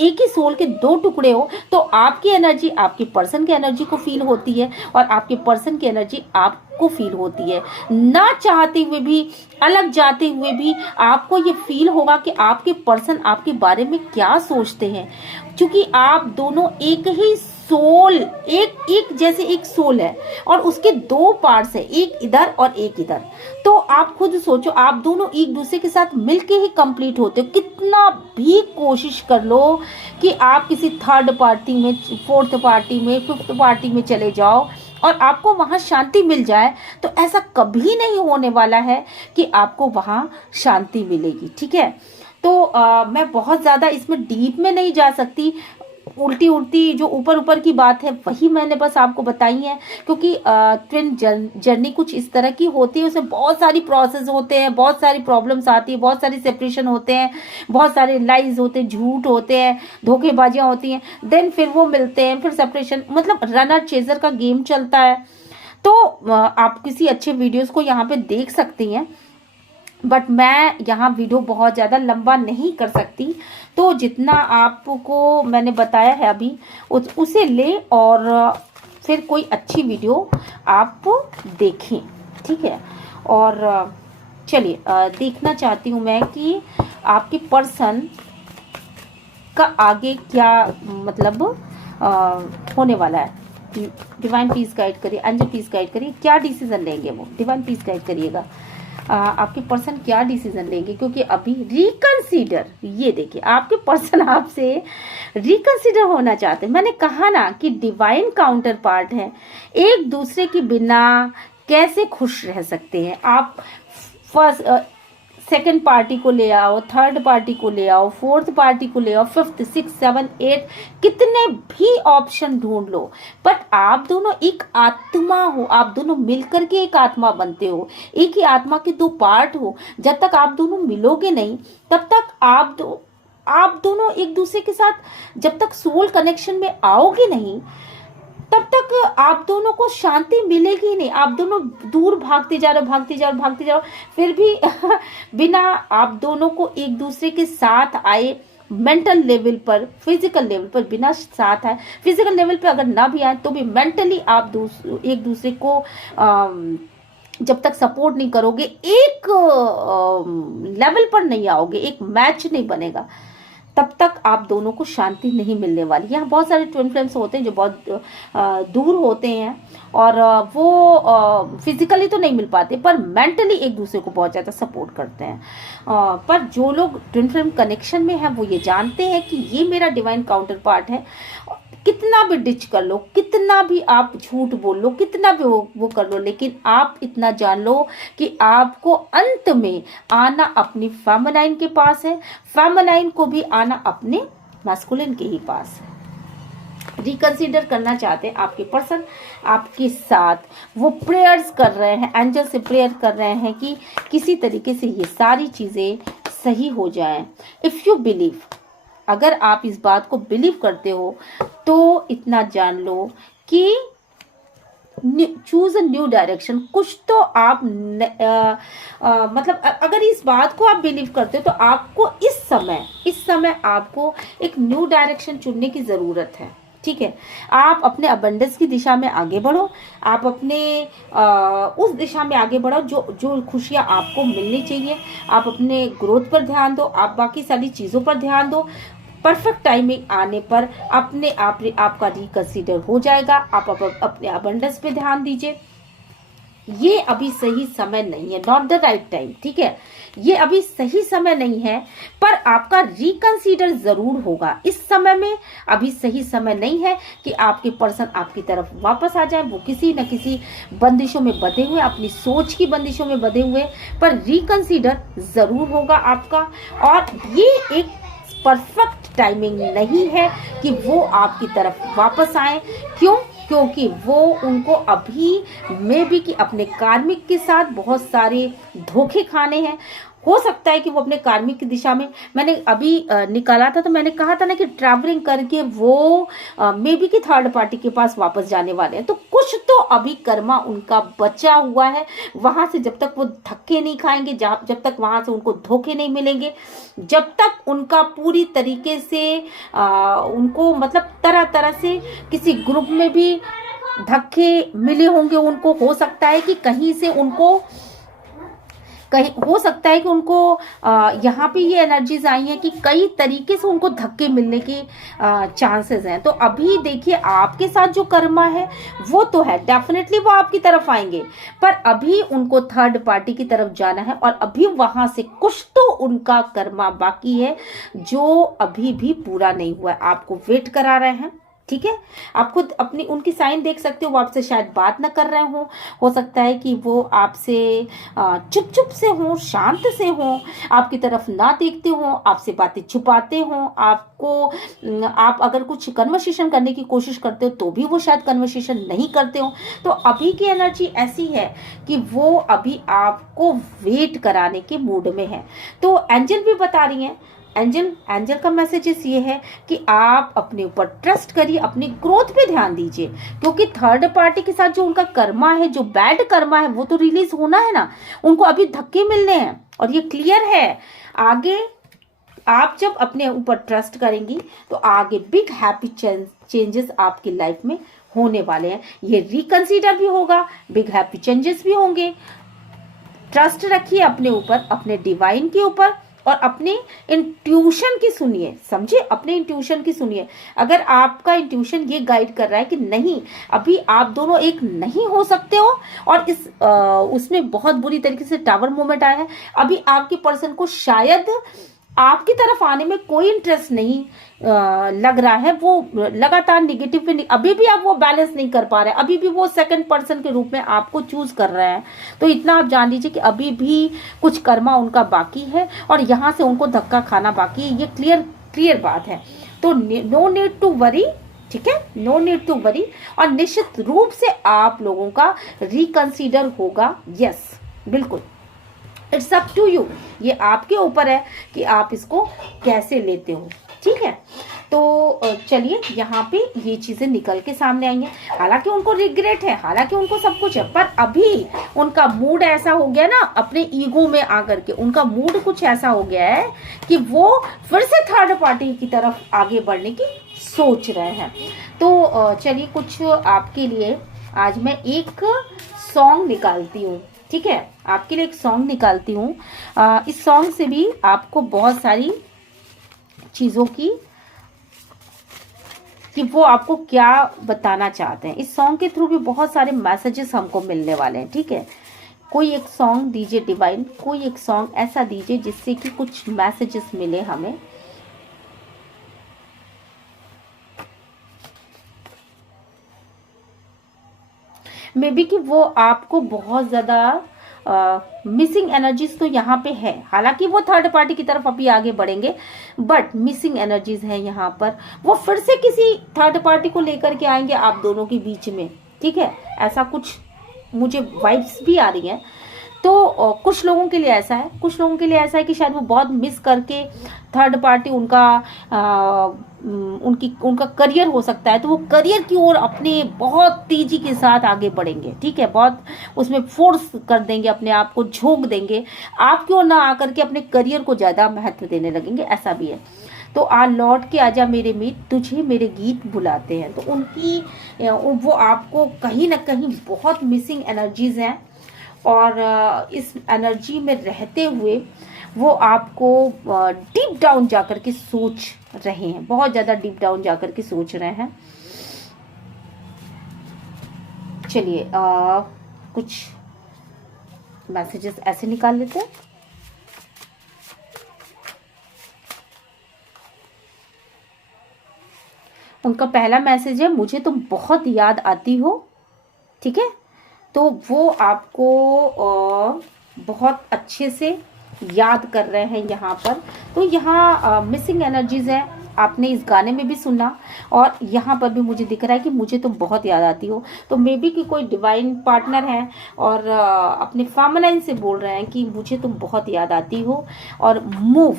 एक ही सोल के 2 टुकड़े हो, तो आपकी एनर्जी आपके पर्सन की एनर्जी को फील होती है और आपके पर्सन की एनर्जी आपको फील होती है। ना चाहते हुए भी, अलग जाते हुए भी आपको ये फील होगा कि आपके पर्सन आपके बारे में क्या सोचते हैं, क्योंकि आप दोनों एक ही सोल, एक एक जैसे एक सोल है और उसके दो पार्ट्स है, एक इधर और एक इधर। तो आप खुद सोचो, आप दोनों एक दूसरे के साथ मिलके ही कंप्लीट होते हो। कितना भी कोशिश कर लो कि आप किसी थर्ड पार्टी में, फोर्थ पार्टी में, फिफ्थ पार्टी में चले जाओ और आपको वहाँ शांति मिल जाए, तो ऐसा कभी नहीं होने वाला है कि आपको वहाँ शांति मिलेगी। ठीक है, तो मैं बहुत ज़्यादा इसमें डीप में नहीं जा सकती। उल्टी उल्टी जो ऊपर ऊपर की बात है वही मैंने बस आपको बताई है, क्योंकि ट्विन जर्नी कुछ इस तरह की होती है। उसमें बहुत सारी प्रोसेस होते हैं, बहुत सारी प्रॉब्लम्स आती है, बहुत सारी सेपरेशन होते हैं, बहुत सारे लाइज होते हैं, झूठ होते हैं, धोखेबाजियां होती हैं, देन फिर वो मिलते हैं, फिर सेपरेशन, मतलब रनर चेजर का गेम चलता है। तो आप किसी अच्छे वीडियोस को यहाँ पे देख सकती हैं, बट मैं यहाँ वीडियो बहुत ज़्यादा लंबा नहीं कर सकती। तो जितना आपको मैंने बताया है अभी उसे ले और फिर कोई अच्छी वीडियो आप देखें। ठीक है, और चलिए देखना चाहती हूँ मैं कि आपके पर्सन का आगे क्या मतलब होने वाला है। डिवाइन पीस गाइड करिए, एंजल पीस गाइड करिए, क्या डिसीजन लेंगे वो। डिवाइन पीस गाइड करिएगा, आपके पर्सन क्या डिसीजन लेंगे, क्योंकि अभी रिकंसीडर, ये देखिए आपके पर्सन आपसे रिकंसीडर होना चाहते हैं। मैंने कहा ना कि डिवाइन काउंटर पार्ट है, एक दूसरे के बिना कैसे खुश रह सकते हैं आप। फर्स्ट सेकंड पार्टी को ले आओ, थर्ड पार्टी को ले आओ, फोर्थ पार्टी को ले आओ, फिफ्थ, सिक्स, सेवन, एट, कितने भी ऑप्शन ढूंढ लो, बट आप दोनों एक आत्मा हो, आप दोनों मिलकर के एक आत्मा बनते हो, एक ही आत्मा के दो पार्ट हो। जब तक आप दोनों मिलोगे नहीं, तब तक आप दोनों एक दूसरे के साथ जब तक सोल कनेक्शन में आओगे नहीं, तब तक आप दोनों को शांति मिलेगी ही नहीं। आप दोनों दूर भागते जा रहे हो, फिर भी बिना आप दोनों को एक दूसरे के साथ आए, मेंटल लेवल पर, फिजिकल लेवल पर बिना साथ आए, फिजिकल लेवल पर अगर ना भी आए तो भी मेंटली आप एक दूसरे को जब तक सपोर्ट नहीं करोगे, एक लेवल पर नहीं आओगे, एक मैच नहीं बनेगा, तब तक आप दोनों को शांति नहीं मिलने वाली। यहाँ बहुत सारे ट्विन फ्लेम्स होते हैं जो बहुत दूर होते हैं और वो फिजिकली तो नहीं मिल पाते, पर मेंटली एक दूसरे को बहुत ज़्यादा सपोर्ट करते हैं। पर जो लोग ट्विन फ्लेम कनेक्शन में हैं वो ये जानते हैं कि ये मेरा डिवाइन काउंटर पार्ट है। कितना भी डिच कर लो, कितना भी आप झूठ बोल लो, कितना भी वो कर लो, लेकिन आप इतना जान लो कि आपको अंत में आना अपनी फेमिनाइन के पास है, फेमिनाइन को भी आना अपने मैस्कुलिन के ही पास है। रिकंसीडर करना चाहते हैं आपके पर्सन आपके साथ, वो प्रेयर्स कर रहे हैं, एंजल से प्रेयर कर रहे हैं कि किसी तरीके से ये सारी चीजें सही हो जाएं। इफ यू बिलीव, अगर आप इस बात को बिलीव करते हो तो इतना जान लो कि चूज अ न्यू डायरेक्शन। कुछ तो आप मतलब अगर इस बात को आप बिलीव करते हो तो आपको इस समय आपको एक न्यू डायरेक्शन चुनने की जरूरत है। ठीक है, आप अपने अबंडेंस की दिशा में आगे बढ़ो, आप अपने उस दिशा में आगे बढ़ो जो खुशियां आपको मिलनी चाहिए। आप अपने ग्रोथ पर ध्यान दो, आप बाकी सारी चीज़ों पर ध्यान दो। परफेक्ट टाइमिंग आने पर अपने आप आपका रिकंसीडर हो जाएगा। आप अपने अबंडेंस पे ध्यान दीजिए। ये अभी सही समय नहीं है, नॉट द राइट टाइम। ठीक है, ये अभी सही समय नहीं है, पर आपका रिकंसीडर जरूर होगा इस समय में। अभी सही समय नहीं है कि आपके पर्सन आपकी तरफ वापस आ जाए। वो किसी न किसी बंदिशों में बंधे हुए, अपनी सोच की बंदिशों में बंधे हुए, पर रिकंसीडर जरूर होगा आपका। और ये एक परफेक्ट टाइमिंग नहीं है कि वो आपकी तरफ वापस आए। क्योंकि वो उनको अभी में भी कि अपने कार्मिक के साथ बहुत सारे धोखे खाने हैं। हो सकता है कि वो अपने कार्मिक की दिशा में, मैंने अभी निकाला था तो मैंने कहा था ना कि ट्रैवलिंग करके वो मे बी कि थर्ड पार्टी के पास वापस जाने वाले हैं। तो कुछ तो अभी कर्मा उनका बचा हुआ है। वहां से जब तक वो धक्के नहीं खाएंगे, जब तक वहां से उनको धोखे नहीं मिलेंगे, जब तक उनका पूरी तरीके से उनको मतलब तरह तरह से किसी ग्रुप में भी धक्के मिले होंगे उनको। हो सकता है कि कहीं कहीं हो सकता है कि उनको यहाँ पे ये एनर्जीज आई हैं कि कई तरीके से उनको धक्के मिलने के चांसेस हैं। तो अभी देखिए आपके साथ जो कर्मा है वो तो है, डेफिनेटली वो आपकी तरफ आएंगे, पर अभी उनको थर्ड पार्टी की तरफ जाना है और अभी वहां से कुछ तो उनका कर्मा बाकी है जो अभी भी पूरा नहीं हुआ है, आपको वेट करा रहे हैं। ठीक है, आप खुद अपनी उनकी साइन देख सकते हो, वो आपसे शायद बात ना कर रहे हो सकता है कि वो आपसे चुप चुप से हो, शांत से हो, आपकी तरफ ना देखते हो, आपसे बातें छुपाते हो, आप अगर कुछ कन्वर्सेशन करने की कोशिश करते हो तो भी वो शायद कन्वर्सेशन नहीं करते हो। तो अभी की एनर्जी ऐसी है कि वो अभी आपको वेट कराने के मूड में है। तो एंजल भी बता रही हैं, एंजल का मैसेजेस ये है कि आप अपने ऊपर ट्रस्ट करिए, अपनी ग्रोथ पे ध्यान दीजिए, क्योंकि थर्ड पार्टी के साथ जो उनका कर्मा है, जो बैड कर्मा है, वो तो रिलीज होना है ना, उनको अभी धक्के मिलने हैं और ये क्लियर है। आगे आप जब अपने ऊपर ट्रस्ट करेंगी तो आगे बिग हैप्पी चेंजेस आपकी लाइफ में होने वाले हैं। ये रिकंसीडर भी होगा, बिग हैप्पी चेंजेस भी होंगे। ट्रस्ट रखिए अपने ऊपर, अपने डिवाइन के ऊपर, और अपने इंट्यूशन की सुनिए, समझे, अपने इंट्यूशन की सुनिए। अगर आपका इंट्यूशन ये गाइड कर रहा है कि नहीं अभी आप दोनों एक नहीं हो सकते हो और उसमें बहुत बुरी तरीके से टावर मूवमेंट आया है, अभी आपके पर्सन को शायद आपकी तरफ आने में कोई इंटरेस्ट नहीं लग रहा है, वो लगातार निगेटिव पे अभी भी आप वो बैलेंस नहीं कर पा रहे हैं, अभी भी वो सेकंड पर्सन के रूप में आपको चूज कर रहे हैं। तो इतना आप जान लीजिए कि अभी भी कुछ कर्मा उनका बाकी है और यहाँ से उनको धक्का खाना बाकी है, ये क्लियर बात है। तो नो नीड टू वरी, ठीक है, नो नीड टू वरी, और निश्चित रूप से आप लोगों का रिकंसीडर होगा। यस, बिल्कुल, इट्स अप टू यू, ये आपके ऊपर है कि आप इसको कैसे लेते हो। ठीक है, तो चलिए यहाँ पे ये चीजें निकल के सामने आई हैं। हालांकि उनको रिग्रेट है, हालांकि उनको सब कुछ है, पर अभी उनका मूड ऐसा हो गया ना, अपने ईगो में आकर के उनका मूड कुछ ऐसा हो गया है कि वो फिर से थर्ड पार्टी की तरफ आगे बढ़ने की सोच रहे हैं। तो चलिए कुछ आपके लिए आज मैं एक सॉन्ग निकालती हूँ। ठीक है, आपके लिए एक सॉन्ग निकालती हूँ। इस सॉन्ग से भी आपको बहुत सारी चीज़ों की कि वो आपको क्या बताना चाहते हैं, इस सॉन्ग के थ्रू भी बहुत सारे मैसेजेस हमको मिलने वाले हैं। ठीक है, कोई एक सॉन्ग दीजिए डिवाइन, कोई एक सॉन्ग ऐसा दीजिए जिससे कि कुछ मैसेजेस मिले हमें। मे बी कि वो आपको बहुत ज़्यादा मिसिंग एनर्जीज तो यहाँ पे है, हालांकि वो थर्ड पार्टी की तरफ अभी आगे बढ़ेंगे, बट मिसिंग एनर्जीज है यहाँ पर, वो फिर से किसी थर्ड पार्टी को लेकर के आएंगे आप दोनों के बीच में। ठीक है, ऐसा कुछ मुझे वाइब्स भी आ रही हैं। तो कुछ लोगों के लिए ऐसा है, कुछ लोगों के लिए ऐसा है कि शायद वो बहुत मिस करके थर्ड पार्टी उनका करियर हो सकता है, तो वो करियर की ओर अपने बहुत तेजी के साथ आगे बढ़ेंगे। ठीक है, बहुत उसमें फोर्स कर देंगे, अपने आप को झोंक देंगे, आपकी ओर ना आकर के अपने करियर को ज़्यादा महत्व देने लगेंगे, ऐसा भी है। तो आ लौट के आजा मेरे मीत, तुझे मेरे गीत बुलाते हैं, तो वो आपको कहीं ना कहीं बहुत मिसिंग एनर्जीज हैं, और इस एनर्जी में रहते हुए वो आपको डीप डाउन जाकर के सोच रहे हैं, बहुत ज़्यादा डीप डाउन जाकर के सोच रहे हैं। चलिए कुछ मैसेजेस ऐसे निकाल लेते हैं। उनका पहला मैसेज है, मुझे तुम बहुत याद आती हो। ठीक है, तो वो आपको बहुत अच्छे से याद कर रहे हैं यहाँ पर। तो यहाँ मिसिंग एनर्जीज है, आपने इस गाने में भी सुना, और यहाँ पर भी मुझे दिख रहा है कि मुझे तुम बहुत याद आती हो। तो मे बी कि कोई डिवाइन पार्टनर है और अपने फेमिनाइन से बोल रहे हैं कि मुझे तुम बहुत याद आती हो, और मूव,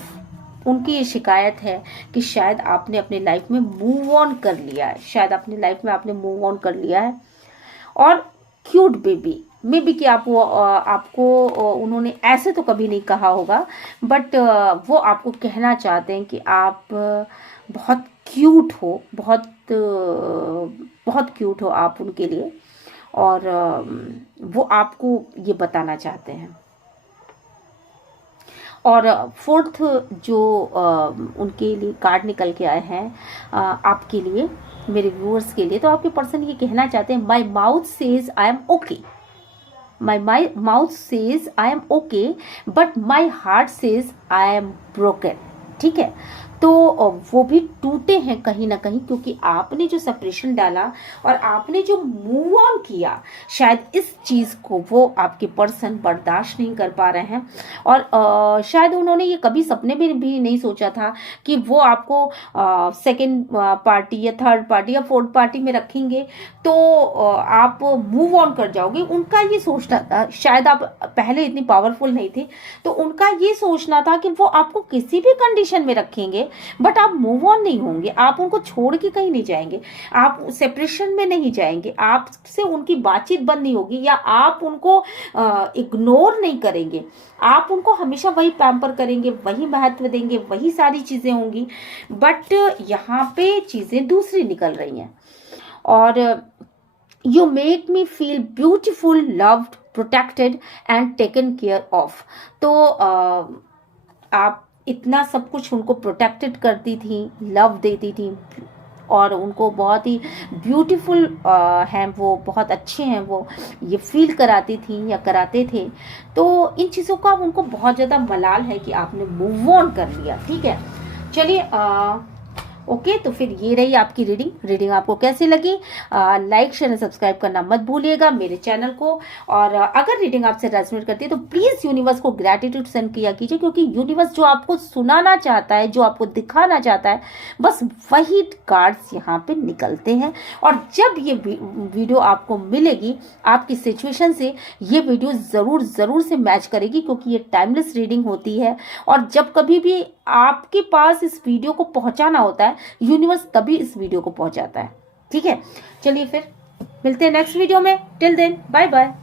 उनकी ये शिकायत है कि शायद आपने अपनी लाइफ में मूव ऑन कर लिया है, शायद अपनी लाइफ में आपने मूव ऑन कर लिया है। और क्यूट बेबी, मे बी कि आपको उन्होंने ऐसे तो कभी नहीं कहा होगा, बट वो आपको कहना चाहते हैं कि आप बहुत क्यूट हो, बहुत क्यूट हो आप उनके लिए, और वो आपको ये बताना चाहते हैं। और फोर्थ जो उनके लिए कार्ड निकल के आए हैं आपके लिए, मेरे व्यूअर्स के लिए, तो आपके पर्सन ये कहना चाहते हैं, my mouth says I am okay, my mouth says I am okay but my heart says I am broken. ठीक है, तो वो भी टूटे हैं कहीं ना कहीं, क्योंकि आपने जो सेपरेशन डाला और आपने जो मूव ऑन किया, शायद इस चीज़ को वो आपके पर्सन बर्दाश्त नहीं कर पा रहे हैं। और शायद उन्होंने ये कभी सपने में भी नहीं सोचा था कि वो आपको सेकंड पार्टी या थर्ड पार्टी या फोर्थ पार्टी में रखेंगे तो आप मूव ऑन कर जाओगे। उनका ये सोचना था, शायद आप पहले इतनी पावरफुल नहीं थे, तो उनका ये सोचना था कि वो आपको किसी भी कंडीशन में रखेंगे बट आप मूव ऑन नहीं होंगे, आप उनको छोड़ के कहीं नहीं जाएंगे, आप सेपरेशन में नहीं जाएंगे, आपसे उनकी बातचीत बंद नहीं होगी या आप उनको इग्नोर नहीं करेंगे, आप उनको हमेशा वही पैम्पर करेंगे, वही महत्व देंगे, वही सारी चीजें होंगी। बट यहाँ पे चीजें दूसरी निकल रही हैं। और you make me feel beautiful, loved, protected and taken care of. तो आप इतना सब कुछ उनको प्रोटेक्टेड करती थी, लव देती थी और उनको बहुत ही ब्यूटीफुल हैं, वो बहुत अच्छे हैं, वो ये फील कराती थी या कराते थे। तो इन चीज़ों का उनको बहुत ज़्यादा मलाल है कि आपने मूव ऑन कर लिया। ठीक है, चलिए ओके, तो फिर ये रही आपकी रीडिंग आपको कैसी लगी? लाइक शेयर एंड सब्सक्राइब करना मत भूलिएगा मेरे चैनल को। और अगर रीडिंग आपसे रेजोनेट करती है तो प्लीज़ यूनिवर्स को ग्रैटिट्यूड सेंड किया कीजिए, क्योंकि यूनिवर्स जो आपको सुनाना चाहता है, जो आपको दिखाना चाहता है, बस वही कार्ड्स यहाँ पे निकलते हैं। और जब ये वीडियो आपको मिलेगी आपकी सिचुएशन से, ये वीडियो ज़रूर से मैच करेगी, क्योंकि ये टाइमलेस रीडिंग होती है। और जब कभी भी आपके पास इस वीडियो को पहुंचाना होता है, यूनिवर्स तभी इस वीडियो को पहुंचाता है। ठीक है, चलिए फिर मिलते हैं नेक्स्ट वीडियो में। Till then bye bye.